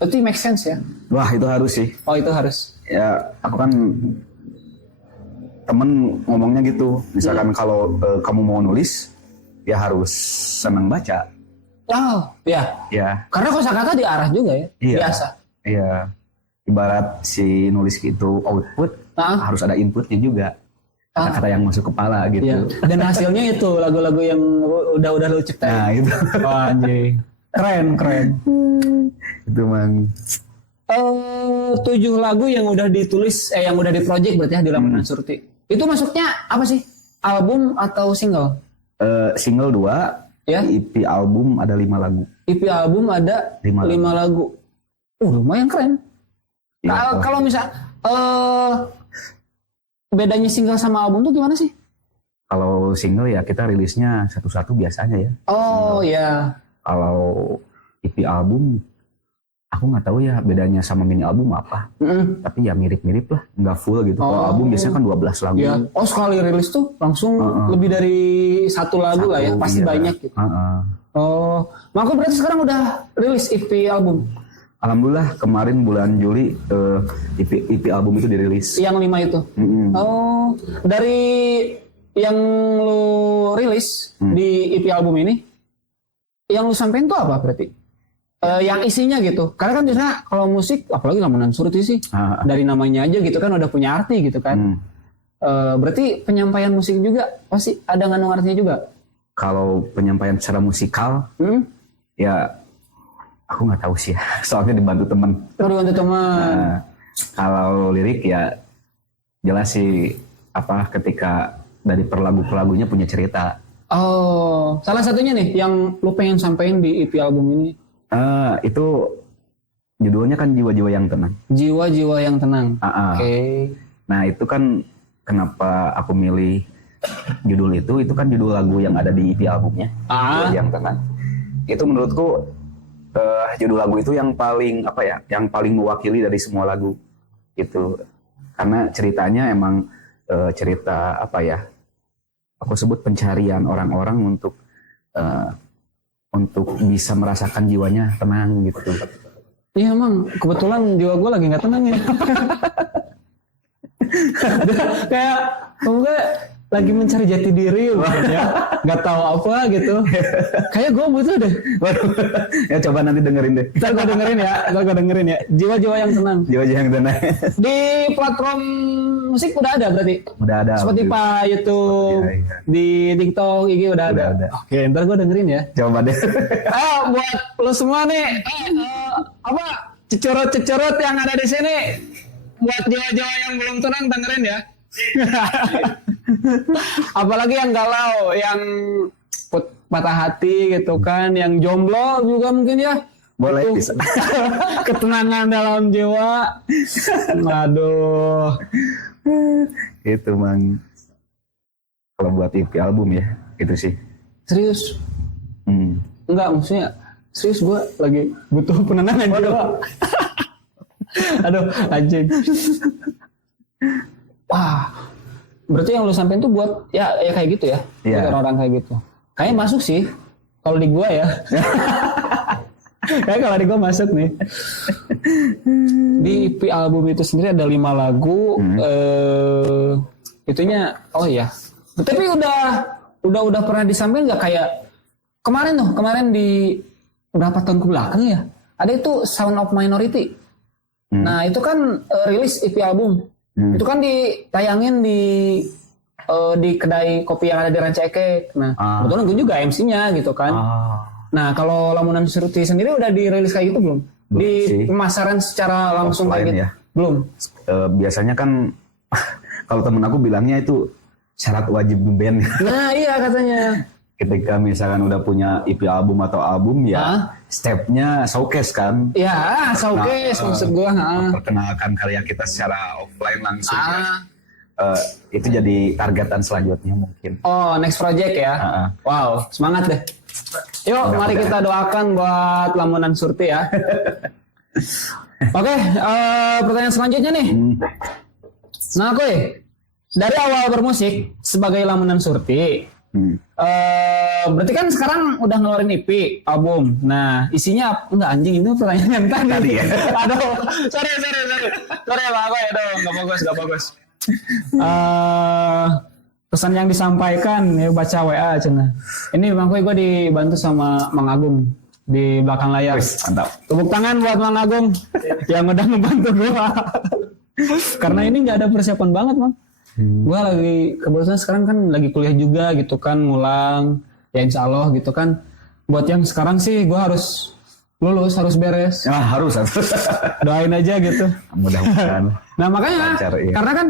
Berarti make sense ya? Wah itu harus sih. Oh itu harus. Ya aku kan temen ngomongnya gitu. Misalkan kalau kamu mau nulis, ya harus senang baca. Oh ya. Ya. Karena kosakata diarah juga ya. Iya. Biasa. Iya. Ibarat si nulis itu output, harus ada inputnya juga. Kata-kata yang masuk kepala gitu. Iya. Dan hasilnya itu lagu-lagu yang udah lu ciptain. Nah itu. Oh, anjing. Keren. Itu mang. 7 lagu yang udah ditulis, yang udah diproject berarti ya di Lamunan Surti. Itu masuknya apa sih? Album atau single? Single 2, ya? EP album ada 5 lagu. EP album ada 5 lagu. Lumayan keren. Ya, kalau misal bedanya single sama album tuh gimana sih? Kalau single ya kita rilisnya satu-satu biasanya ya. Oh ya. Kalau EP album, aku nggak tahu ya bedanya sama mini album apa. Tapi ya mirip-mirip lah, nggak full gitu. Kalau album biasanya kan 12 lagu. Ya. Oh sekali rilis tuh langsung lebih dari 1 lagu lah ya, pasti banyak gitu. Oh, maka berarti sekarang udah rilis EP album? Alhamdulillah kemarin bulan Juli EP album itu dirilis. Yang 5 itu? Oh, dari yang lu rilis di EP album ini, yang lu sampein tuh apa berarti? Yang isinya gitu. Karena kan biasanya kalau musik, apalagi Lamunan Surti sih, dari namanya aja gitu kan udah punya arti gitu kan. Berarti penyampaian musik juga pasti ada ngandung artinya juga? Kalau penyampaian secara musikal, ya aku nggak tahu sih ya. Soalnya dibantu teman. Dibantu teman. Kalau lirik ya jelas sih ketika dari per lagunya punya cerita. Oh, salah satunya nih yang lu pengen sampein di EP album ini? Itu judulnya kan Jiwa-Jiwa yang Tenang. Jiwa-Jiwa yang Tenang. Oke. Nah itu kan kenapa aku milih judul itu kan judul lagu yang ada di EP albumnya. Jiwa yang Tenang. Itu menurutku judul lagu itu yang paling yang paling mewakili dari semua lagu gitu. Karena ceritanya emang cerita aku sebut pencarian orang-orang untuk bisa merasakan jiwanya tenang gitu. Iya emang kebetulan jiwa gue lagi nggak tenang ya. Kayak semoga lagi mencari jati diri mungkin ya, nggak tahu apa gitu. Kayak gue butuh deh. Waduh. Ya coba nanti dengerin deh. Ntar gue dengerin ya. Jiwa-jiwa yang tenang. Jiwa-jiwa yang tenang. Di platform musik udah ada berarti? Udah ada. Spotify, YouTube, Iya. di TikTok, IG udah ada. Oke, ntar gue dengerin ya. Coba deh. Buat lo semua nih, apa cecorot-cecorot yang ada di sini, buat jiwa-jiwa yang belum tenang dengerin ya. Apalagi yang galau, yang patah hati gitu kan, yang jomblo juga mungkin ya. Boleh, butuh bisa. ketenangan dalam jiwa. Aduh. Itu Mang. Kalau buat EP album ya, itu sih. Serius? Enggak, maksudnya serius gue lagi butuh penenangan jiwa. Aduh, anjing. Wah, berarti yang lu sampein tuh buat ya kayak gitu ya, Iya. buat orang-orang kayak gitu. Kayaknya masuk sih, kalau di gua ya. Kayak kalau di gua masuk nih. Di EP album itu sendiri ada 5 lagu. Itunya, oh iya. Tapi udah pernah disampaikan nggak kayak kemarin di berapa tahun kebelakang ya? Ada itu Sound of Minority. Nah itu kan rilis EP album. Itu kan ditayangin di kedai kopi yang ada di Ranca Ekek. Nah, kebetulan gue juga MC-nya gitu kan. Nah, kalau Lamunan Surti sendiri udah dirilis kayak gitu belum? Di sih. pemasaran secara langsung Offline kayak gitu? ya. Belum. Biasanya kan kalau temen aku bilangnya itu syarat wajib ngeband. Nah, iya katanya. Ketika misalkan udah punya EP album atau album ya stepnya showcase kan. Ya, showcase maksud gue. Memperkenalkan karya kita secara offline langsung ya. Itu jadi targetan selanjutnya mungkin. Oh, next project ya. Wow, semangat deh. Yuk, mari kita doakan buat Lamunan Surti ya. Oke, pertanyaan selanjutnya nih. Nah, Koy, dari awal bermusik sebagai Lamunan Surti, berarti kan sekarang udah ngeluarin EP album. Nah, isinya enggak anjing itu pertanyaan yang tadi ya. Aduh, sorry Bang Koy, aduh enggak bagus. Pesan yang disampaikan ya baca WA cenah. Ini Bang Koy, gue dibantu sama Mang Agung di belakang layar. Mantap. Tepuk tangan buat Mang Agung yang udah ngebantu gue. Karena ini nggak ada persiapan banget, Bang. Gue lagi kebetulan sekarang kan lagi kuliah juga gitu kan, ngulang ya insya Allah gitu kan. Buat yang sekarang sih gue harus lulus, harus beres. Harus. Doain aja gitu. Mudah-mudahan. Nah makanya lancar, iya. karena kan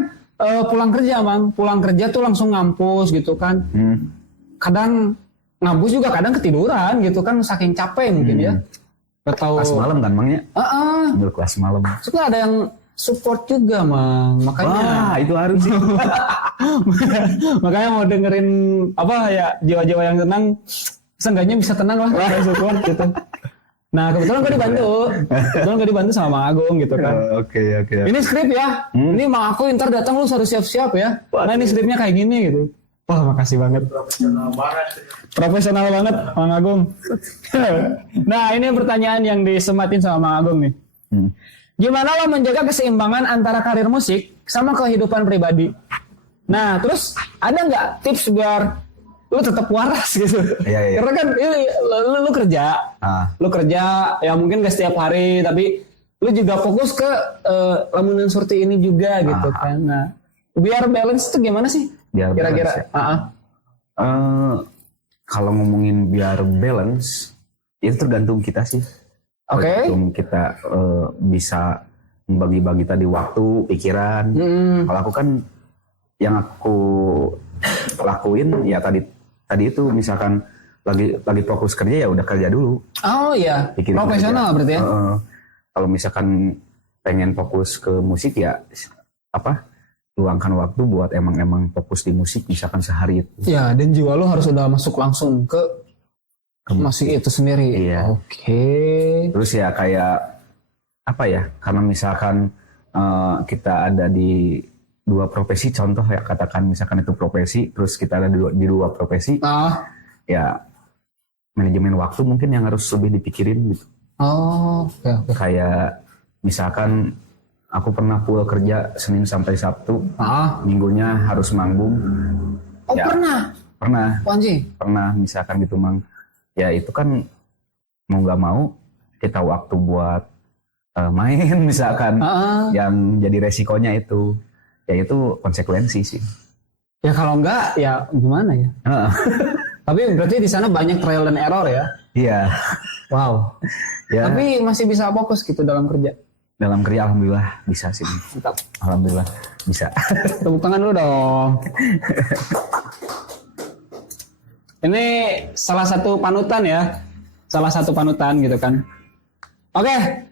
pulang kerja tuh langsung ngampus gitu kan. Kadang ngampus juga kadang ketiduran gitu kan, saking capek mungkin ya. Atau Kelas malam kan Mangnya? Ambil kelas malam. Suka ada yang support juga Mang, makanya. Wah, itu harus sih. Makanya mau dengerin apa ya, jiwa-jiwa yang tenang, seenggaknya bisa tenang lah kalau support gitu. Nah kebetulan gue dibantu sama Mang Agung gitu kan. Oke. Ini skrip ya, ini Mang aku ntar datang lu harus siap-siap ya. Nah ini skripnya kayak gini gitu. Wah makasih banget. Profesional banget Mang Agung. Nah ini pertanyaan yang disematin sama Mang Agung nih. Gimana lo menjaga keseimbangan antara karir musik sama kehidupan pribadi? Nah, terus ada nggak tips biar lu tetap waras gitu? Iya. Karena kan lu kerja, lu kerja ya mungkin gak setiap hari, tapi lu juga fokus ke Lamunan Surti ini juga gitu kan. Nah, biar balance itu gimana sih? Biar Kira-kira. Kalau ngomongin biar balance, itu tergantung kita sih. Tergantung kita bisa membagi-bagi tadi waktu, pikiran. Kalau aku kan yang aku lakuin ya tadi itu misalkan lagi fokus kerja ya udah kerja dulu. Oh iya, Pikirin profesional kerja. berarti ya. Kalau misalkan pengen fokus ke musik ya luangkan waktu buat emang fokus di musik misalkan sehari itu. Ya, dan jiwa lu harus udah masuk langsung ke musik itu sendiri. Iya. Oke. Terus ya kayak karena misalkan kita ada di dua profesi, contoh ya katakan misalkan itu profesi, terus kita ada di dua profesi, ya manajemen waktu mungkin yang harus lebih dipikirin gitu. Oke. Kayak misalkan aku pernah full kerja Senin sampai Sabtu, minggunya harus manggung, Oh Ya. pernah? Pernah. Anjing. Pernah misalkan gitu Mang. Ya itu kan mau nggak mau kita waktu buat main misalkan yang jadi resikonya itu ya itu konsekuensi sih. Ya kalau enggak ya gimana ya? Tapi berarti di sana banyak trial dan error ya? Iya. Wow. Ya. Tapi masih bisa fokus gitu dalam kerja. Dalam kerja alhamdulillah bisa sih. Mantap. Alhamdulillah bisa. Tepuk tangan dulu dong. Ini salah satu panutan ya. Salah satu panutan gitu kan. Oke.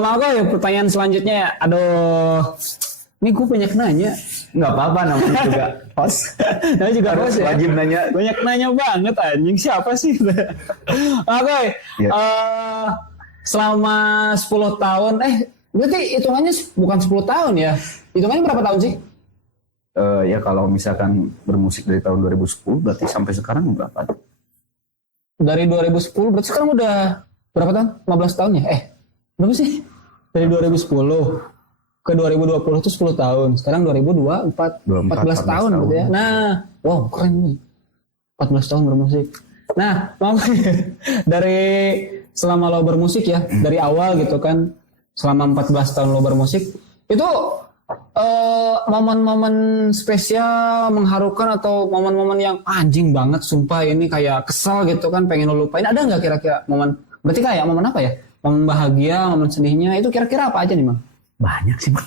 Mau gue ya pertanyaan selanjutnya ya. Aduh. Ini gue banyak nanya. Nggak apa-apa namanya juga host. Namanya juga Harus host ya. wajib nanya. Banyak nanya banget anjing. Siapa sih? Oke. Ya. Selama 10 tahun. Berarti hitungannya bukan 10 tahun ya. Hitungannya berapa tahun sih? Ya kalau misalkan bermusik dari tahun 2010 berarti sampai sekarang berapa? Dari 2010 berarti sekarang udah berapa tahun? 15 tahun ya? Berapa sih? Dari 2010 ke 2020 itu 10 tahun. Sekarang 2024 14 tahun gitu ya. Nah, wow keren nih. 14 tahun bermusik. Nah, dari selama lo bermusik ya, dari awal gitu kan, selama 14 tahun lo bermusik, itu momen-momen spesial, mengharukan atau momen-momen yang anjing banget, sumpah ini kayak kesel gitu kan, pengen lo lupain, ada nggak kira-kira momen? Berarti kayak momen apa ya? Momen bahagia, momen sedihnya, itu kira-kira apa aja nih Mang? Banyak sih Mang.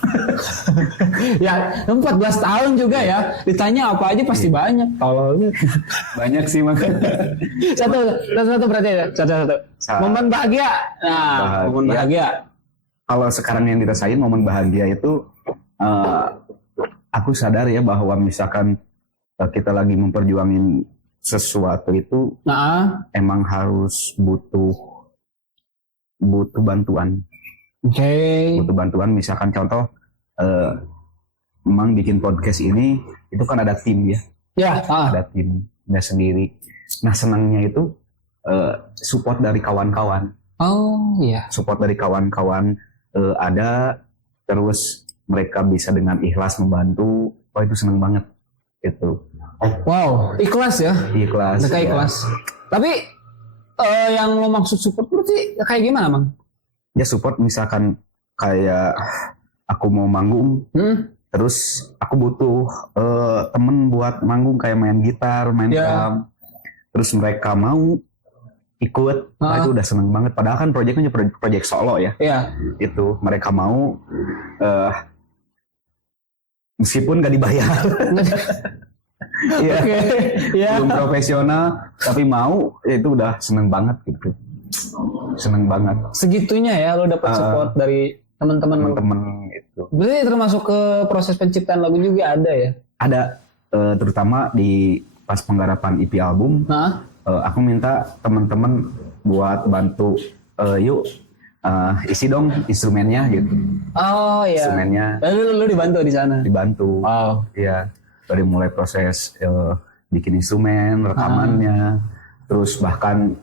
Ya 14 tahun juga ya, ditanya apa aja pasti banyak. Kalau Banyak sih Mang. satu berarti ya, satu. Momen bahagia. Nah, momen bahagia. Kalau sekarang yang dirasain momen bahagia itu aku sadar ya bahwa misalkan kita lagi memperjuangin sesuatu itu emang harus butuh bantuan. Butuh bantuan, misalkan contoh memang bikin podcast ini itu kan ada tim ya. Ada tim, nggak sendiri. Nah senangnya itu support dari kawan-kawan. Oh iya. Support dari kawan-kawan ada, terus mereka bisa dengan ikhlas membantu. Wah itu seneng banget itu. Wow, ikhlas ya? Ikhlas. Mereka ikhlas. Tapi yang lo maksud support berarti kayak gimana Mang? Ya support misalkan kayak aku mau manggung, terus aku butuh temen buat manggung kayak main gitar, main drum, terus mereka mau ikut, itu udah seneng banget. Padahal kan proyeknya proyek solo ya. Itu mereka mau, meskipun gak dibayar, belum profesional, tapi mau, itu udah seneng banget gitu. Seneng banget. Segitunya ya lo dapat support dari teman-teman itu. Berarti termasuk ke proses penciptaan lagu juga ada ya? Ada, terutama di pas penggarapan EP album. Aku minta teman-teman buat bantu, yuk isi dong instrumennya gitu. Oh iya. Instrumennya. Lalu lu dibantu di sana? Dibantu. Wow. Iya. Dari mulai proses bikin instrumen, rekamannya, terus bahkan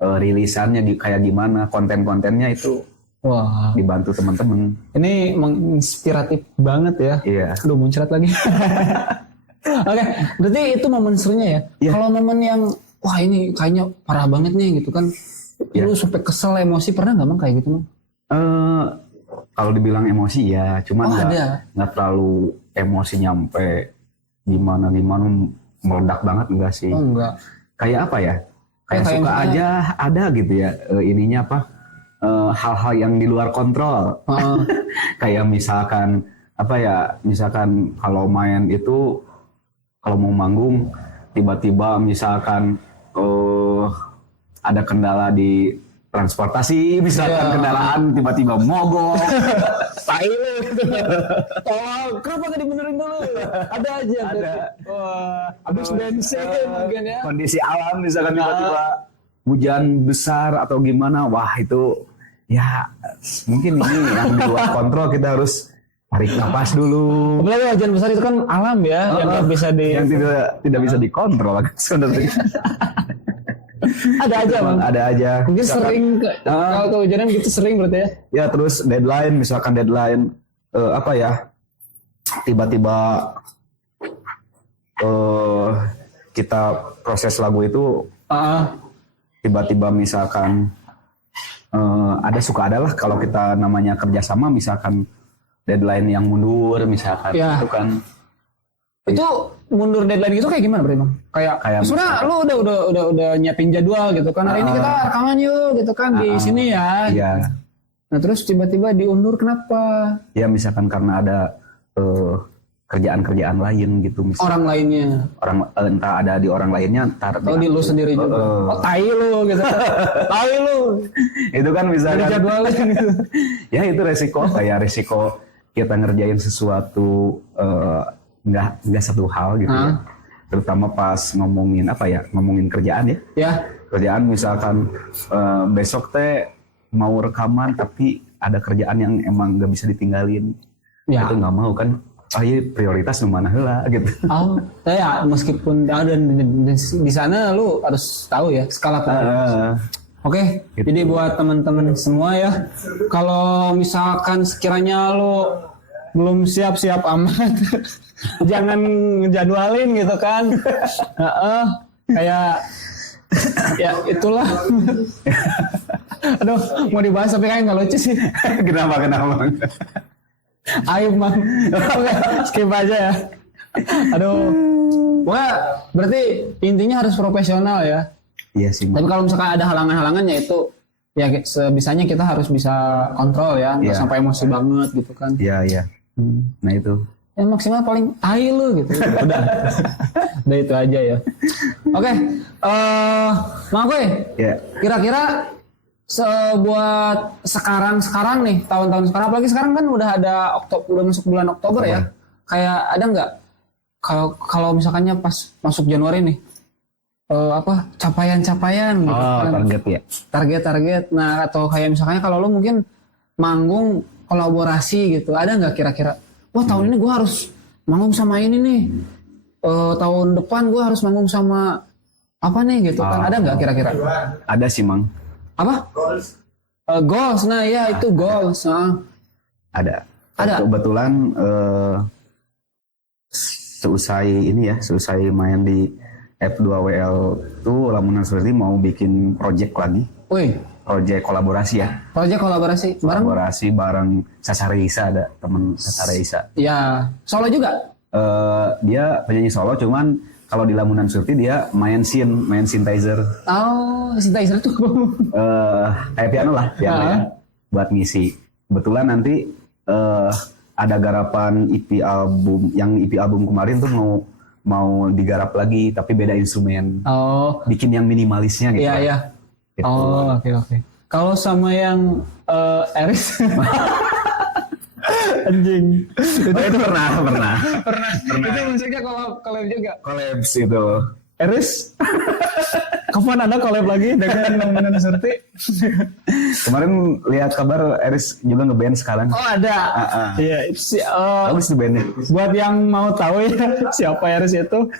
rilisannya kayak gimana, konten-kontennya itu dibantu teman-teman. Ini menginspiratif banget ya. Iya. Aduh muncrat lagi. Oke, berarti itu momen serunya ya. Kalau momen yang wah ini kayaknya parah banget nih gitu kan, lu sampai kesel emosi pernah nggak Mang kayak gitu Mang? Kalau dibilang emosi ya, cuman nggak terlalu emosi nyampe gimana meledak banget enggak sih. Enggak. Kayak apa ya? Kayak suka aja ada gitu ya, ininya apa, hal-hal yang di luar kontrol. Kayak misalkan apa ya, misalkan kalau main itu, kalau mau manggung tiba-tiba misalkan ada kendala di transportasi, misalkan kendaraan tiba-tiba mogok. Tai lu. Kenapa gak dibenerin dulu? Ada aja. Ada. Habis bensin mungkin ya. Kondisi alam misalkan tiba-tiba hujan besar atau gimana, wah itu ya mungkin ini yang di luar kontrol, kita harus tarik nafas dulu. Apalagi hujan besar itu kan alam ya, yang nggak bisa yang tidak bisa dikontrol sebenarnya. Ada aja Bang. Ada aja. Mungkin misalkan, sering kalau kehujanan gitu sering berarti ya. Ya terus deadline, misalkan deadline apa ya, tiba-tiba kita proses lagu itu Ah, tiba-tiba misalkan ada lah kalau kita namanya kerjasama misalkan deadline yang mundur misalkan Ya. itu kan itu mundur deadline gitu kayak gimana, Bang? Kayak sebenarnya lu udah nyiapin jadwal gitu kan. Hari ini kita rekaman yuk gitu kan di sini ya. Iya. Nah, terus tiba-tiba diundur kenapa? Ya misalkan karena ada kerjaan-kerjaan lain gitu misalkan. Orang lainnya. Entah ada di orang lainnya entar Oh, di lu sendiri juga. Oh, tai lu gitu. Tai lu. itu kan Ada misalkan jadwalnya gitu. ya itu resiko kita ngerjain sesuatu nggak satu hal gitu ya. Terutama pas ngomongin kerjaan ya. Ya. Kerjaan misalkan besok teh mau rekaman tapi ada kerjaan yang emang nggak bisa ditinggalin. Ya. Itu nggak mau kan. Iya prioritas mana heula gitu. Oh, ya meskipun ada di sana lu harus tahu ya skala prioritas. Oke, Gitu. jadi buat teman-teman semua ya, kalau misalkan sekiranya lu belum siap-siap amat, jangan ngejadwalin gitu kan. Kayak ya itulah. Aduh, mau dibahas tapi kayak nggak lucu sih. Kenapa? Aib Mang. Oke, skip aja ya. Aduh. Wah, berarti intinya harus profesional ya. Iya sih. Tapi kalau misalkan ada halangan-halangannya itu ya sebisanya kita harus bisa kontrol ya, nggak Iya. sampai emosi banget gitu kan. Iya. Nah itu. Ya maksimal paling tai lu gitu. Udah. Udah itu aja ya. Oke. Mang gue. Ya. Kira-kira buat sekarang nih, tahun-tahun sekarang, apalagi sekarang kan udah ada udah masuk bulan Oktober ya. Kayak ada nggak kalau misalkannya pas masuk Januari nih capaian-capaian gitu kan. Target ya. Target. Nah, atau kayak misalnya kalau lu mungkin manggung kolaborasi gitu. Ada nggak kira-kira? Wah, tahun ini gua harus manggung sama ini nih. Tahun depan gua harus manggung sama apa nih gitu kan. Ada nggak kira-kira? Ada sih Mang. Apa? Goals. Nah, ya itu goals. Ada. Ada. Kebetulan seusai main di F2WL tuh Lamunan Surti mau bikin project lagi. Wih, Project kolaborasi ya. project kolaborasi bareng? Kolaborasi bareng Sasareisa, ada temen Sasareisa. Ya, Solo juga? Dia penyanyi solo, cuman kalau di Lamunan Surti dia main synthesizer. Oh, synthesizer tuh. Kayak piano lah, ya. Buat ngisi. Kebetulan nanti ada garapan EP album kemarin tuh mau digarap lagi tapi beda instrumen. Oh, Bikin yang minimalisnya gitu. iya. Gitu. Oh, oke. Kalau sama yang Eris, anjing. Itu pernah. Itu musiknya collab juga. Collabs itu. Eris, kapan Anda collab lagi dengan Lamunan Surti? Kemarin lihat kabar Eris juga ngeband sekarang. Oh, ada. Iya, itu sih. Bagus tuh bandnya. Buat yang mau tahu ya siapa Eris itu.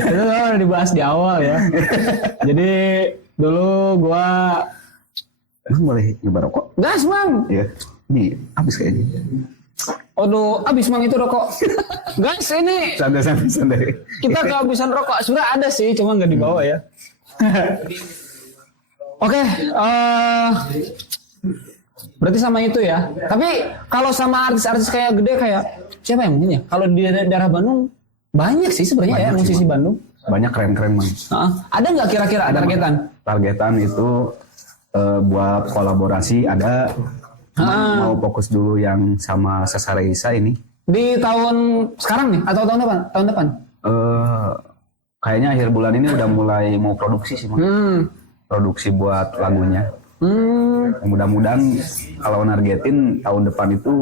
Itu udah dibahas di awal ya. Jadi dulu gua Emang boleh nyoba rokok? gas Mang. Iya. Ini habis kayaknya. Aduh, abis Mang itu rokok. Guys, ini Santai. kita kehabisan rokok. Sebenarnya ada sih, cuma nggak dibawa ya. Oke, berarti sama itu ya. Tapi kalau sama artis-artis kayak gede kayak siapa yang mungkin ya? Kalau di daerah Bandung banyak sih sebenarnya ya Banyak sih, musisi Mang. Bandung. Banyak keren-keren Mang. Ada nggak kira-kira targetan? Targetan itu buat kolaborasi ada. Mau fokus dulu yang sama Sasareisa ini. Di tahun sekarang nih atau tahun depan? Tahun depan? Kayaknya akhir bulan ini udah mulai mau produksi sih Mang. Produksi buat lagunya. Mudah-mudahan kalau nargetin tahun depan itu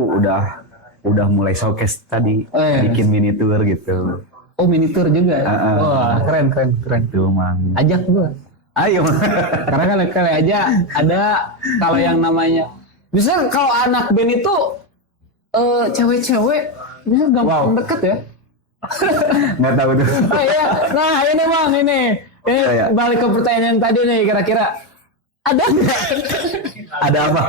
udah mulai showcase tadi, bikin mini tour gitu. Oh, mini tour juga ya? Wah, keren. Tuh Mang. Ajak gua. Ayo. Karena kan kali aja ada kalau yang namanya bisa kalau anak band itu cewek-cewek bisa gampang deket ya. Nggak tahu tuh. Oh iya, nah ini Bang ini Ya. balik ke pertanyaan yang tadi nih kira-kira ada nggak? Ada apa?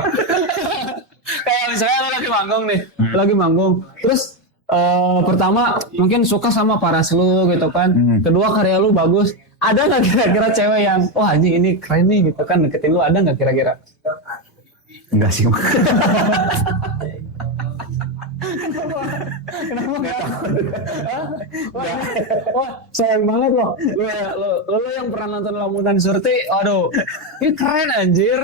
Kayak misalnya lo lagi manggung nih, lagi manggung, terus Pertama mungkin suka sama paras lu gitu kan. Kedua karya lu bagus. Ada nggak kira-kira cewek yang wah anjing ini keren nih gitu kan deketin lu, ada nggak kira-kira? Enggak sih. Kenapa nggak tahu? Wah sayang banget loh. Lu yang pernah nonton Lamunan Surti, aduh ini keren anjir.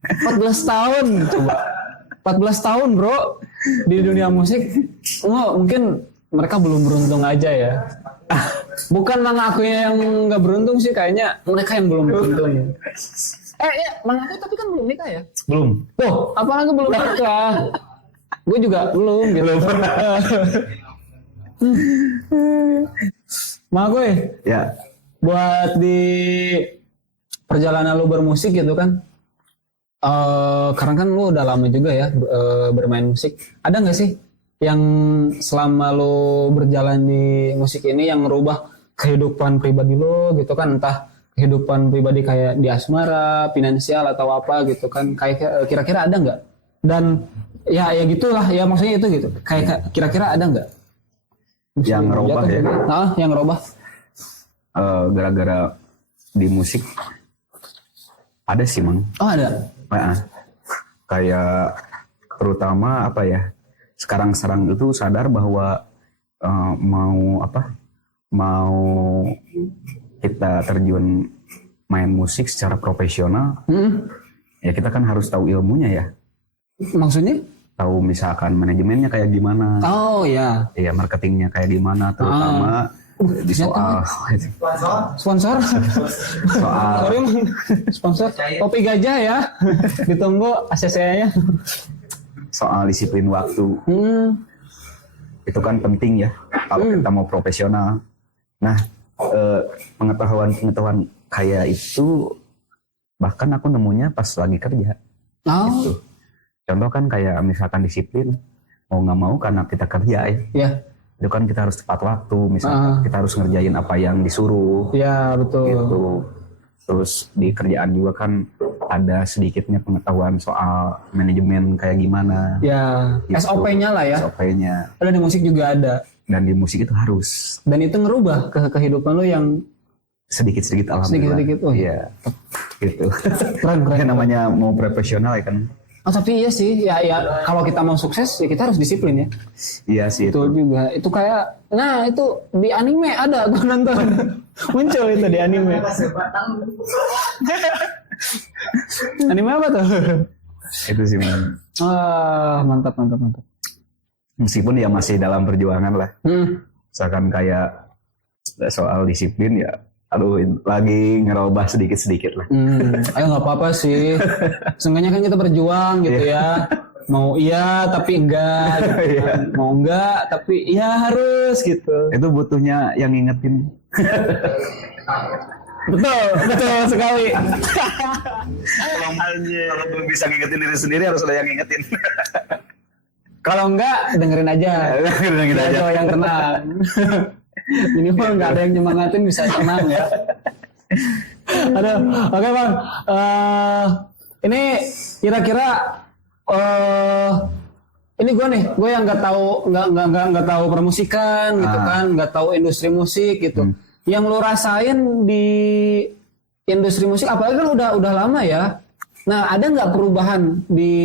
14 tahun coba. 14 tahun bro di dunia musik. Mungkin mereka belum beruntung aja ya. Bukan mengakunya yang nggak beruntung sih, kayaknya mereka yang belum beruntung. Ya, mengaku tapi kan belum nikah ya? Belum. Tuh, apalagi belum nikah. Gue juga belum gitu. Gue Ya. buat di perjalanan lu bermusik gitu kan. Karena kan lu udah lama juga ya bermain musik. Ada nggak sih yang selama lo berjalan di musik ini yang ngerubah kehidupan pribadi lo gitu kan, entah kehidupan pribadi kayak di asmara, finansial atau apa gitu kan, kayak kira-kira ada nggak? Dan ya gitulah ya, maksudnya itu gitu, kayak kira-kira ada nggak yang ngerubah ya? Yang ngerubah Gara-gara di musik ada sih Mang. Oh ada. Kayak terutama apa ya, sekarang itu sadar bahwa mau kita terjun main musik secara profesional, ya kita kan harus tahu ilmunya ya. Maksudnya? Tahu misalkan manajemennya kayak gimana. Oh ya. Iya, marketingnya kayak gimana, terutama di soal sponsor. Sorry Mang. Sponsor kopi gajah ya. Ditunggu ACC-nya. Soal disiplin waktu. Itu kan penting ya kalau kita mau profesional. Nah, pengetahuan kayak itu bahkan aku nemunya pas lagi kerja. Gitu. Contoh kan kayak misalkan disiplin, mau nggak mau karena kita kerja ya. Iya. Itu kan kita harus tepat waktu, misalkan kita harus ngerjain apa yang disuruh. Iya, betul. Gitu. Terus di kerjaan juga kan ada sedikitnya pengetahuan soal manajemen kayak gimana. Ya, gitu. SOP-nya lah ya. SOP-nya. Ada di musik juga ada. Dan di musik itu harus. Dan itu ngerubah kehidupan lo yang sedikit-sedikit alhamdulillah. Sedikit-sedikit, oh iya. Gitu. Keren. Namanya mau profesional ya kan. Oh tapi iya sih, ya kalau kita mau sukses ya kita harus disiplin ya. Iya sih. Betul itu juga. Itu kayak, nah itu di anime ada gue nonton. Muncul itu di anime. Anime apa tuh? Itu sih man. Mantap. Meskipun ya masih dalam perjuangan lah. Misalkan kayak soal disiplin ya, aduh lagi ngerubah sedikit-sedikit lah. Ayo nggak apa-apa sih. Seenggaknya kan kita berjuang gitu ya. Mau iya tapi enggak gitu kan. Mau enggak tapi iya harus gitu. Itu butuhnya yang ngingetin. Betul sekali. Kalau belum bisa ngingetin diri sendiri harus ada yang ngingetin. Kalau enggak dengerin aja. Dengerin aja. Yang tenang. Minimal nggak ada yang nyemangatin bisa tenang ya. Aduh, oke Bang. Ini kira-kira ini gue yang nggak tahu permusikan gitu kan, nggak tahu industri musik gitu. Yang lo rasain di industri musik, apalagi kan udah lama ya. Nah, ada nggak perubahan di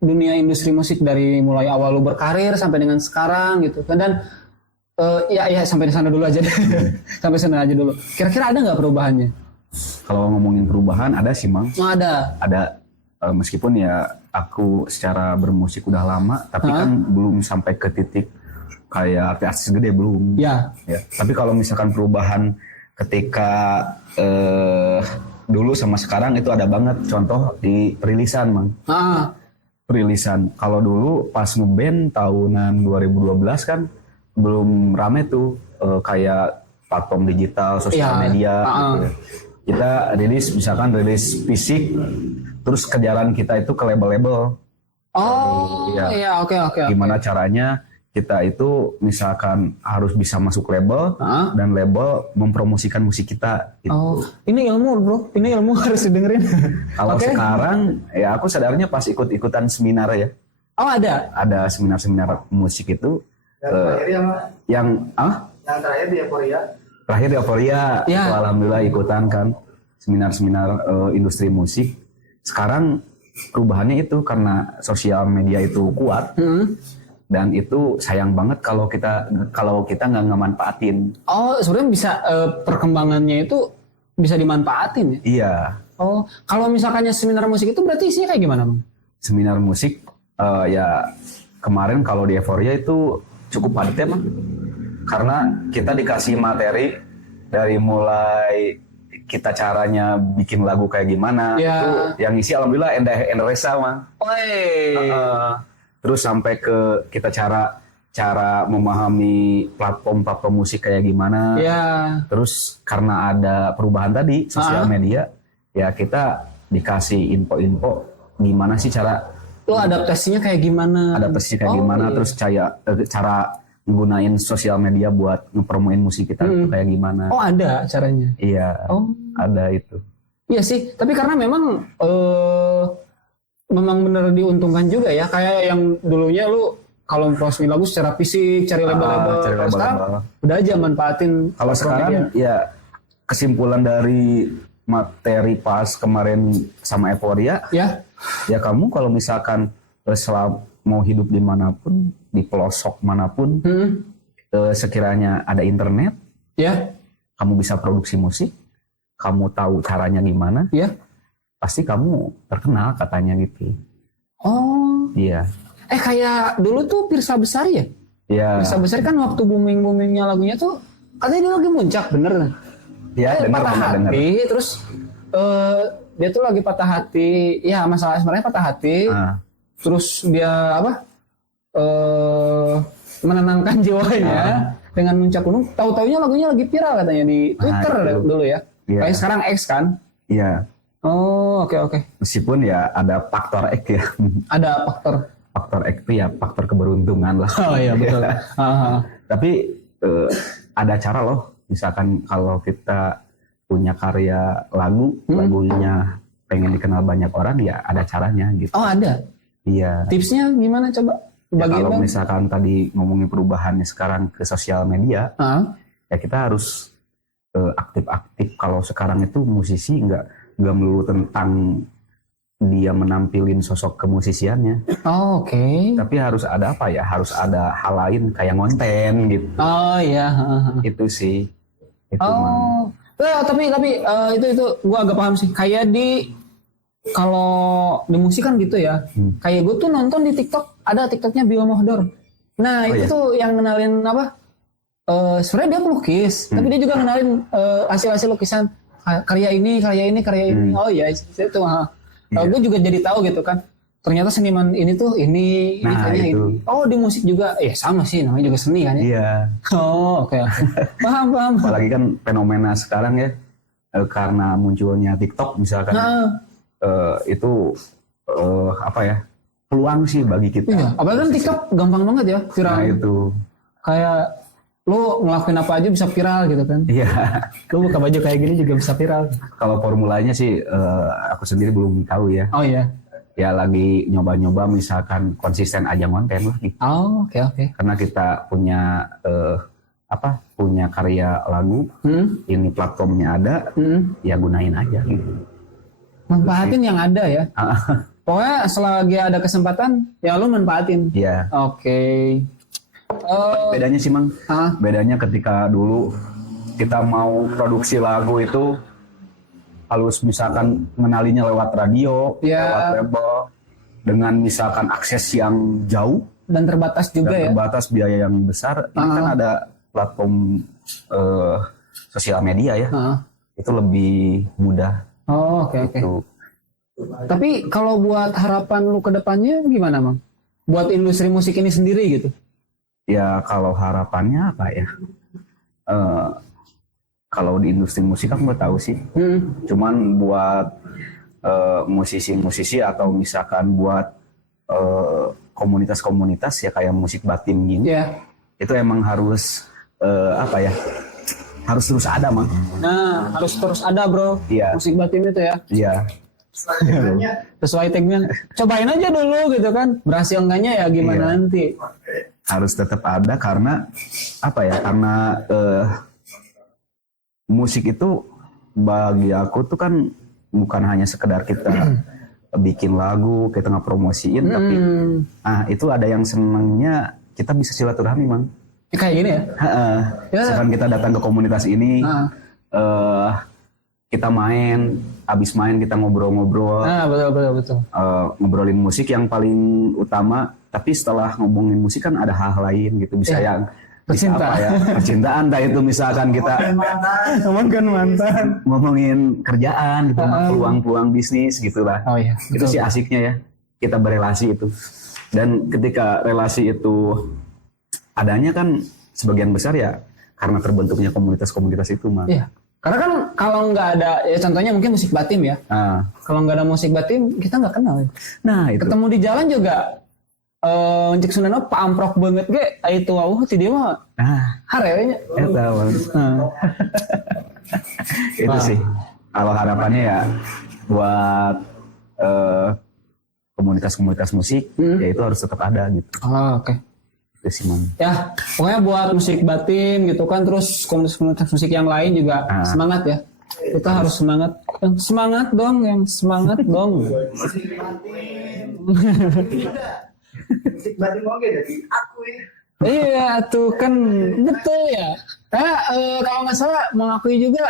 dunia industri musik dari mulai awal lo berkarir sampai dengan sekarang gitu kan? Dan ya sampai di sana dulu aja deh. Sampai sana aja dulu. Kira-kira ada nggak perubahannya? Kalau ngomongin perubahan ada sih Mang. Ada. Meskipun ya aku secara bermusik udah lama, tapi kan belum sampai ke titik kayak artis gede, belum. Ya. Tapi kalau misalkan perubahan ketika dulu sama sekarang itu ada banget. Contoh di perilisan Mang. Perilisan. Kalau dulu pas ngeband tahunan 2012 kan belum rame tuh kayak platform digital, sosial media gitu ya. Kita rilis fisik, terus kejaran kita itu ke label-label. Oke. Gimana caranya kita itu misalkan harus bisa masuk label dan label mempromosikan musik kita gitu. Ini ilmu bro, ini ilmu harus didengerin. Kalau sekarang ya aku sadarnya pas ikut-ikutan seminar ya. Ada seminar-seminar musik itu Dan terakhir yang yang terakhir di Euphoria. terakhir di Euphoria Ya. itu alhamdulillah ikutan kan seminar-seminar industri musik. Sekarang perubahannya itu karena sosial media itu kuat dan itu sayang banget kalau kita nggak ngemanfaatin. Oh, sebenarnya bisa perkembangannya itu bisa dimanfaatin ya. Iya, Oh, kalau misalkannya seminar musik itu berarti isinya kayak gimana, Bang? seminar musik ya kemarin kalau di Euphoria itu cukup padat ya, Bang. Karena kita dikasih materi dari mulai kita caranya bikin lagu kayak gimana, Ya. itu yang isi alhamdulillah Endresa mah. Oi. Terus sampai ke kita cara memahami platform musik kayak gimana. Ya. Terus karena ada perubahan tadi sosial media, ya kita dikasih info-info gimana sih cara Lo adaptasinya kayak gimana? gimana, iya. terus cara gunain sosial media buat ngepromoin musik kita itu kayak gimana. Oh, ada caranya. Iya, Oh. ada itu. Iya sih, tapi karena memang memang bener diuntungkan juga ya. Kayak yang dulunya lu kalau posting lagu secara fisik, cari label-label. cari Kalau sekarang label-label. udah aja manfaatin. Kalau platform sekarang media. ya kesimpulan dari materi pas kemarin sama Euphoria, Ya, ya kamu kalau misalkan mau hidup dimanapun, di pelosok manapun, sekiranya ada internet, ya, kamu bisa produksi musik, kamu tahu caranya gimana, ya. pasti kamu terkenal katanya gitu. Oh, Iya. kayak dulu tuh Pirsa Besar ya? Iya. Pirsa Besar kan waktu booming-boomingnya lagunya tuh katanya dia lagi muncak, bener kan? Iya, Patah benar. hati, terus dia tuh lagi patah hati, ya masalah sebenarnya patah hati, terus dia menenangkan jiwanya dengan muncak gunung. Tahu-taunya lagunya lagi viral katanya di Twitter itu. dulu ya. Iya. Kayak sekarang X kan? Iya. Oh, oke. Meskipun ya ada faktor X ya. Ada faktor. Faktor X itu ya faktor keberuntungan lah. Oh iya betul. Tapi ada cara loh. Misalkan kalau kita punya karya lagunya pengen dikenal banyak orang, ya ada caranya gitu. Oh ada. Iya. Tipsnya gimana coba? Ya, Bagian kalau dong. misalkan tadi ngomongin perubahannya sekarang ke sosial media, ya kita harus aktif-aktif. Kalau sekarang itu musisi nggak melulu tentang dia menampilin sosok kemusisiannya, Oh, oke. tapi harus ada apa ya? Harus ada hal lain kayak ngonten gitu. Oh iya. Itu sih. Itu mah. Oh, tapi itu gua agak paham sih. Kayak kalau di musik kan gitu ya. Kayak gue tuh nonton di TikTok, ada TikToknya Bio Mohdor. Nah, itu tuh yang ngenalin apa? Sebenarnya dia pelukis, tapi dia juga ngenalin hasil-hasil lukisan karya ini. Oh iya, itu. Gue juga jadi tahu gitu kan. Ternyata seniman ini tuh ini Nah, kayaknya itu. ini. Oh, di musik juga, sama sih, namanya juga seni kan ya. Iya. Oh, oke. Paham. Apalagi kan fenomena sekarang ya, karena munculnya TikTok misalkan, itu apa ya, peluang sih bagi kita. Iya, apalagi kan TikTok gampang banget ya viral. Nah itu. Kayak lu ngelakuin apa aja bisa viral gitu kan. Iya. Lu buka baju kayak gini juga bisa viral. Kalau formulanya sih aku sendiri belum tahu ya. Oh iya. Ya lagi nyoba-nyoba misalkan konsisten aja konten lah gitu. Oh, oke. Karena kita punya punya karya lagu, ini platformnya ada, ya gunain aja gitu. Manfaatin yang ada ya. Pokoknya selagi ada kesempatan ya lu manfaatin. Iya. Oke. Bedanya sih Mang, bedanya ketika dulu kita mau produksi lagu itu harus misalkan mengenalinya lewat radio, lewat label, dengan misalkan akses yang jauh dan terbatas juga ya. Terbatas biaya yang besar. Ini kan ada platform sosial media ya, itu lebih mudah. Oh, oke. Tapi kalau buat harapan lu ke depannya gimana, Mang? Buat industri musik ini sendiri gitu. Ya kalau harapannya apa ya? Kalau di industri musik aku nggak tahu sih. Cuman buat musisi-musisi atau misalkan buat komunitas-komunitas ya kayak musik batin gini. Itu emang harus apa ya? Harus terus ada, Mang. Nah, harus terus ada, Bro. Iya. Musik batin itu ya. Iya. Sesuai tagnya. Cobain aja dulu gitu kan. Berhasil enggaknya ya gimana nanti. harus tetap ada karena apa ya? Karena musik itu bagi aku tuh kan bukan hanya sekedar kita bikin lagu, kita ngepromosiin, tapi itu ada yang senangnya kita bisa silaturahmi, Mang. Kayak gini ya? Misalkan kita datang ke komunitas ini, kita main, abis main kita ngobrol-ngobrol. Betul. Ngobrolin musik yang paling utama, tapi setelah ngomongin musik kan ada hal lain gitu, bisa yang bisa Percintaan. apa ya, percintaan, entah itu misalkan kita Ngomongin mantan. ngomongin kerjaan gitu, peluang-peluang bisnis gitu lah. Oh iya. Itu sih asiknya ya, kita berelasi itu. Dan ketika relasi itu adanya kan sebagian besar ya karena terbentuknya komunitas-komunitas itu, Mas. Iya. Karena kan kalau nggak ada, ya contohnya mungkin musik batim ya. Kalau nggak ada musik batim, kita nggak kenal. Nah itu. Ketemu di jalan juga, cek Sundana pamprok banget ge, itu ti dia mah hareunya. Eta, itu sih. Kalau harapannya ya buat komunitas-komunitas musik, ya itu harus tetap ada gitu. Oke. Itu sih, Mam. Ya, pokoknya buat musik batim gitu kan, terus komunitas-komunitas musik yang lain juga semangat ya. Kita harus semangat. Yang semangat dong, Musik batin oke dari aku ya. Iya, tuh kan betul ya. Kalau nggak salah mengakui juga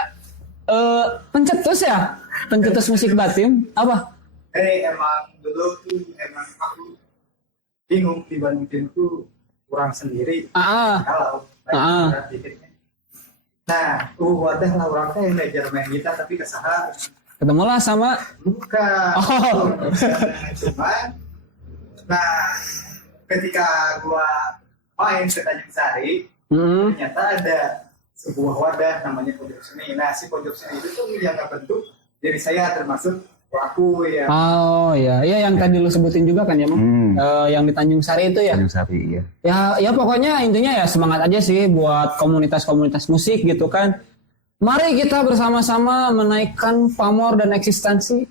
pencetus ya, pencetus musik batim apa? Emang dulu tuh emang aku bingung dibandingin tuh kurang sendiri. Kalau dikitnya. Nah, wadah lah orang teh belajar main gitar tapi kesaha. Ketemulah sama Bukan. Cuma, nah ketika gua main ke Tanjung Sari, ternyata ada sebuah wadah namanya pojok seni. Nah, si pojok seni itu tuh yang bentuk jadi saya termasuk pelaku ya. Oh iya, yang tadi lu sebutin juga kan ya, Mang? Yang di Tanjung Sari itu ya. Tanjung Sari, iya. Ya pokoknya intinya ya semangat aja sih buat komunitas-komunitas musik gitu kan. Mari kita bersama-sama menaikkan pamor dan eksistensi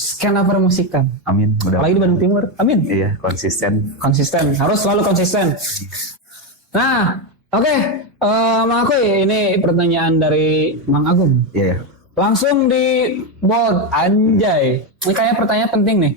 skena permusikan. Amin. Apalagi di Bandung Timur. Amin. Iya, konsisten. Harus selalu konsisten. Nah, oke. Mang Akui, ini pertanyaan dari Mang Agung. Iya. Langsung di bold, anjay. Ini kayak pertanyaan penting nih.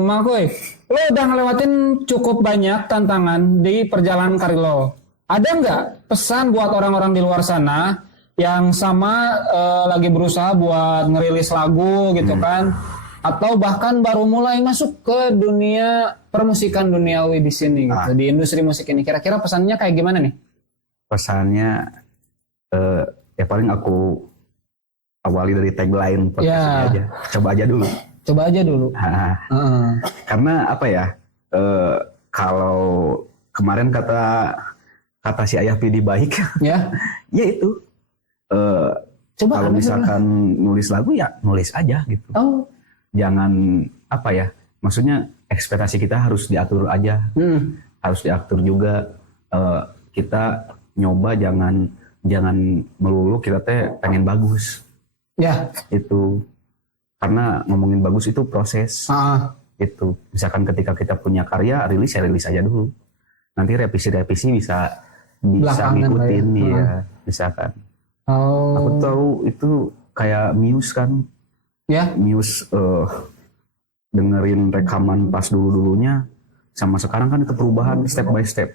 Mang Akui, lo udah ngelewatin cukup banyak tantangan di perjalanan karir lo. Ada nggak pesan buat orang-orang di luar sana yang sama lagi berusaha buat ngerilis lagu gitu kan, atau bahkan baru mulai masuk ke dunia permusikan duniawi di sini gitu, di industri musik ini? Kira-kira pesannya kayak gimana nih? Pesannya ya paling aku awali dari tagline podcast aja. Coba aja dulu. Karena apa ya? Kalau kemarin kata si Ayah Pidi baik, ya itu. Coba kalau misalkan nulis lagu ya nulis aja gitu. Jangan apa ya? Maksudnya ekspektasi kita harus diatur aja, harus diatur juga. Kita nyoba jangan melulu kita teh pengen bagus. Ya itu. Karena ngomongin bagus itu proses. Itu. Misalkan ketika kita punya karya rilis aja dulu. Nanti revisi bisa ngikutin ya, misalkan. Aku tahu itu kayak Muse kan. Ya. Muse dengerin rekaman pas dulu-dulunya sama sekarang kan itu perubahan step by step.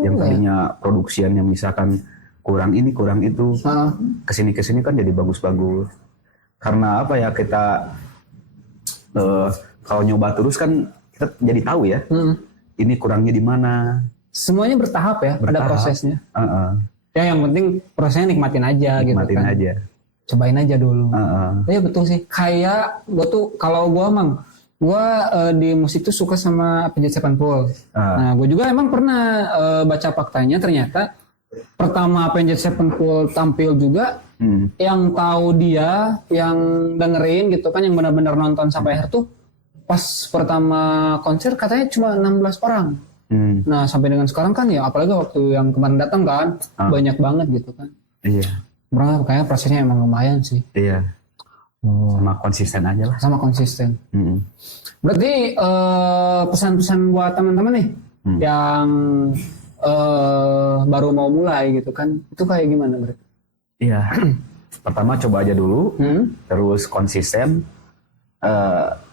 Yang tadinya produksian yang misalkan kurang ini kurang itu, kesini kan jadi bagus-bagus. Karena apa ya, kita kalau nyoba terus kan kita jadi tahu ya, ini kurangnya di mana. Semuanya bertahap ya, ada prosesnya. Ya yang penting prosesnya nikmatin aja gitu kan. Nikmatin aja. Cobain aja dulu. Iya betul sih. Kayak gue tuh, kalau gue di musik tuh suka sama Avenged Sevenfold. Nah gue juga emang pernah baca faktanya, ternyata pertama Avenged Sevenfold tampil juga, yang tahu dia, yang dengerin gitu kan, yang benar-benar nonton sampai akhir tuh pas pertama konser katanya cuma 16 orang. Nah sampai dengan sekarang kan ya, apalagi waktu yang kemarin datang kan banyak banget gitu kan. Iya. Berapa kayaknya prosesnya emang lumayan sih. Iya. Sama konsisten aja lah. Sama konsisten. Berarti pesan-pesan buat teman-teman nih yang baru mau mulai gitu kan, itu kayak gimana berarti? Iya. Pertama coba aja dulu, terus konsisten,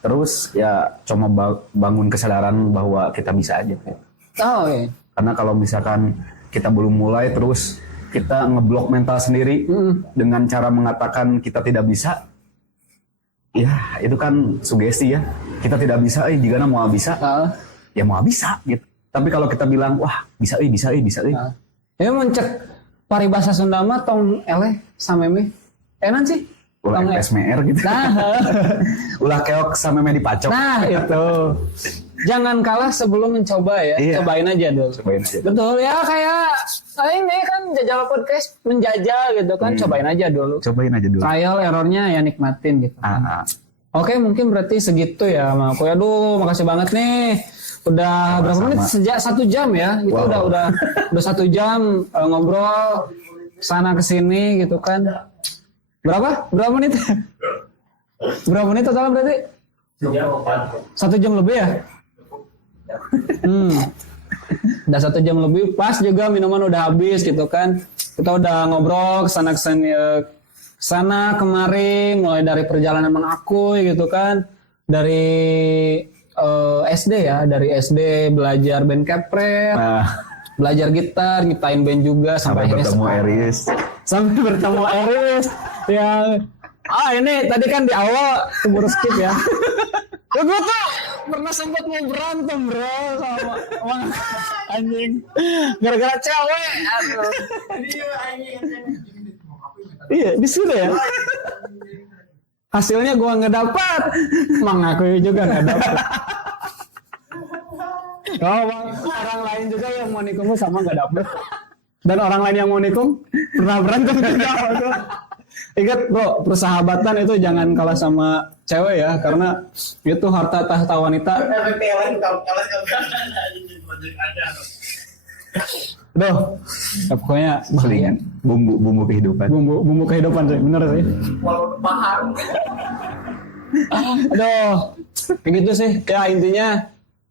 terus ya coba bangun kesadaran bahwa kita bisa aja. Oh iya. Karena kalau misalkan kita belum mulai terus kita ngeblok mental sendiri dengan cara mengatakan kita tidak bisa, ya itu kan sugesti ya. Kita tidak bisa, jika mau bisa, ya mau bisa gitu. Tapi kalau kita bilang, wah bisa, bisa. Ini mencek paribasa Sunda mah tong eleh sameme, enan sih. Ulah Tong SMR gitu. Nah, Ulah keok sameme dipacok. nah itu. Jangan kalah sebelum mencoba ya. Iya. Cobain aja dulu. Cobain aja. Betul ya, kayak ini kan Jajal Podcast menjajal gitu kan. Cobain aja dulu. Cobain aja dulu. Trial errornya ya nikmatin gitu. Oke, mungkin berarti segitu ya, Mak. Aduh, makasih banget nih. Udah berapa menit? Sejak 1 jam ya. Itu udah 1 jam ngobrol sana kesini gitu kan. Berapa menit? Berapa menit total berarti? 1 jam lebih ya? Udah 1 jam lebih, pas juga minuman udah habis gitu kan. Kita udah ngobrol kesana kesini, sana kemari, mulai dari perjalanan Mang Akuy gitu kan, dari SD ya, dari SD belajar band kepret, belajar gitar, nyiptain band juga sampai bertemu Eris. Sampai bertemu Eris yang ini tadi kan di awal keburu skip ya. Gue tuh pernah sempat mau berantem bro sama anjing gara-gara cewek. Aduh. Iya di sini ya. Hasilnya gue nggak dapat, Mang Akuy juga nggak dapat. Orang lain juga yang mau nikung sama nggak dapet. Dan orang lain yang mau nikung pernah berantem juga. Ingat bro, persahabatan itu jangan kalah sama cewek ya, karena itu harta tahta wanita. Aduh, ya pokoknya bahaya. Bumbu kehidupan. Bumbu kehidupan sih, bener sih. Aduh, kayak gitu sih. Ya intinya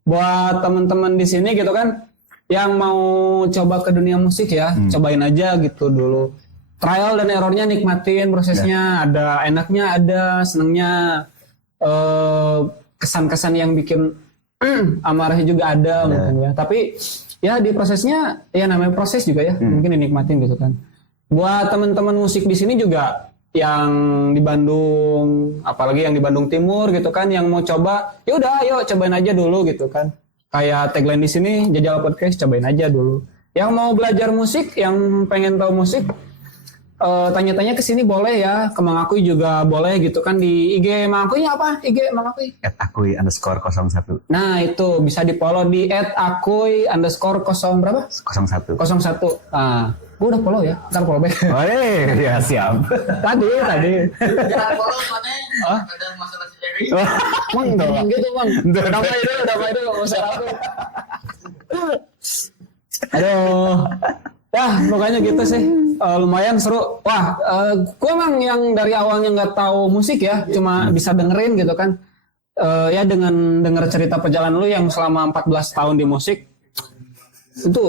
buat teman-teman di sini gitu kan, yang mau coba ke dunia musik ya, cobain aja gitu dulu. Trial dan errornya nikmatin prosesnya, ada enaknya, ada senengnya, kesan-kesan yang bikin amarahnya juga ada mungkin ya. Tapi ya di prosesnya ya namanya proses juga ya, mungkin dinikmatin gitu kan. Buat teman-teman musik di sini juga yang di Bandung, apalagi yang di Bandung Timur gitu kan, yang mau coba, ya udah ayo cobain aja dulu gitu kan. Kayak tagline di sini Jajal Podcast, cobain aja dulu. Yang mau belajar musik, yang pengen tahu musik, tanya-tanya ke sini boleh ya, ke Mang Akuy juga boleh gitu kan, di IG Mang Akuy apa? IG Mang Akuy? @akuy_01. Nah itu bisa di follow di @akuy_0 berapa? 01. 01. Ah, gue udah follow ya, ntar follow back. Oh ya siap. tadi. Jangan follow mana ada masalah si Jerry. Mang dong gitu Mang. Damai dulu masalah aku. Aduh. Ya pokoknya gitu sih, lumayan seru. Wah, gue emang yang dari awalnya nggak tahu musik ya, cuma bisa dengerin gitu kan. Ya dengan denger cerita perjalanan lu yang selama 14 tahun di musik, itu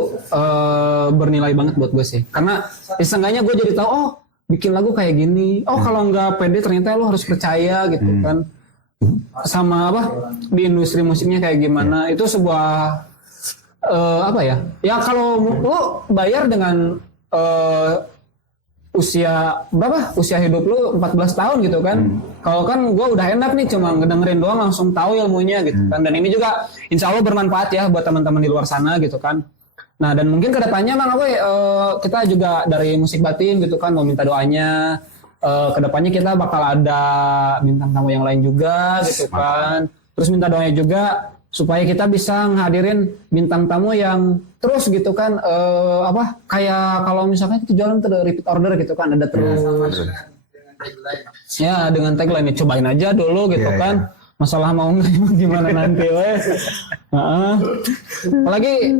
bernilai banget buat gue sih. Karena seenggaknya gue jadi tahu, oh bikin lagu kayak gini. Oh kalau nggak pede ternyata lu harus percaya gitu kan. Sama apa, di industri musiknya kayak gimana. Itu sebuah apa ya? Ya kalau lu bayar dengan usia berapa? Usia hidup lu 14 tahun gitu kan. Kalau kan gue udah enak nih cuma ngedengerin doang langsung tahu ilmunya gitu kan. Dan ini juga insya Allah bermanfaat ya buat teman-teman di luar sana gitu kan. Nah dan mungkin kedepannya Mang Akuy, kita juga dari Musik Batin gitu kan mau minta doanya. Kedepannya kita bakal ada bintang tamu yang lain juga gitu kan. Terus minta doanya juga supaya kita bisa ngehadirin bintang tamu yang terus gitu kan, apa kayak kalau misalkan kita jualan tuh repeat order gitu kan, ada terus ya dengan tagline cobain aja dulu gitu kan. Masalah mau gimana nanti wes. Apalagi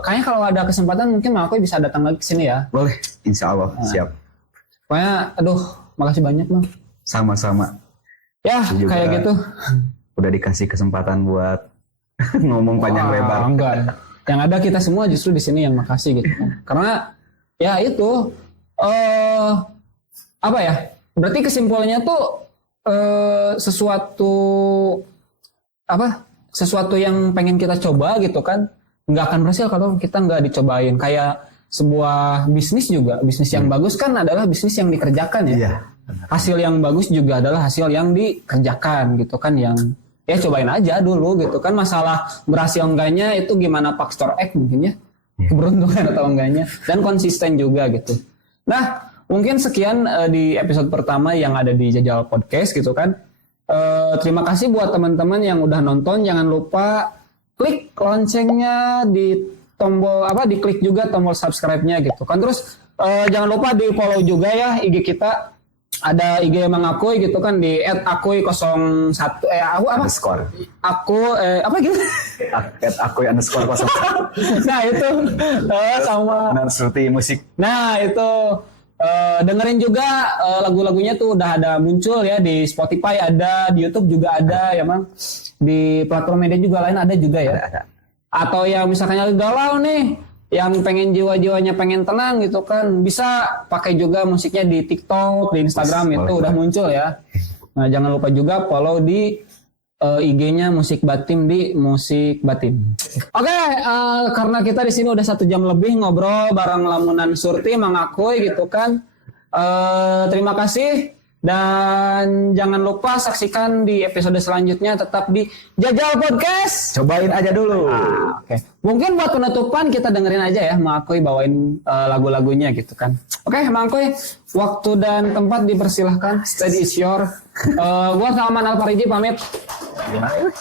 kayaknya kalau ada kesempatan mungkin aku bisa datang lagi ke sini ya. Boleh, insya Allah siap. Pokoknya aduh makasih banyak Mang. Sama-sama. Ya kayak gitu. Udah dikasih kesempatan buat ngomong panjang lebar. Enggak. Yang ada kita semua justru di sini yang makasih gitu kan. Karena ya itu apa ya? Berarti kesimpulannya tuh sesuatu yang pengen kita coba gitu kan, nggak akan berhasil kalau kita nggak dicobain. Kayak sebuah bisnis juga, bisnis yang bagus kan adalah bisnis yang dikerjakan ya. Iya. Hasil yang bagus juga adalah hasil yang dikerjakan gitu kan, yang ya cobain aja dulu gitu kan. Masalah berhasil enggaknya itu gimana faktor X mungkin ya, keberuntungan atau enggaknya, dan konsisten juga gitu. Nah mungkin sekian di episode pertama yang ada di Jajal Podcast gitu kan. Terima kasih buat teman-teman yang udah nonton. Jangan lupa klik loncengnya, di tombol diklik juga tombol subscribe-nya gitu kan. Terus jangan lupa di follow juga ya IG kita. Ada IG Mang Akuy gitu kan, di @akuy01 @akuy_01. Nah itu sama Surti musik. Nah itu dengerin juga lagu-lagunya tuh udah ada muncul ya di Spotify, ada di YouTube juga ada ya Mang. Di platform media juga lain ada juga ya. Ada. Atau yang misalkan lagi galau nih, yang pengen jiwa-jiwanya pengen tenang gitu kan, bisa pakai juga musiknya di TikTok, di Instagram itu udah muncul ya. Nah jangan lupa juga follow di IG-nya Musik Batim di Musik Batim. Oke, karena kita di sini udah 1 jam lebih ngobrol bareng Lamunan Surti, Mang Akuy gitu kan. Terima kasih dan jangan lupa saksikan di episode selanjutnya tetap di Jajal Podcast. Cobain aja dulu. Oke. Mungkin buat penutupan kita dengerin aja ya Mang Akuy bawain lagu-lagunya gitu kan. Oke, Mang Akuy, waktu dan tempat dipersilahkan. Stage is your. Gua Salman Al Fariji pamit. Gimana?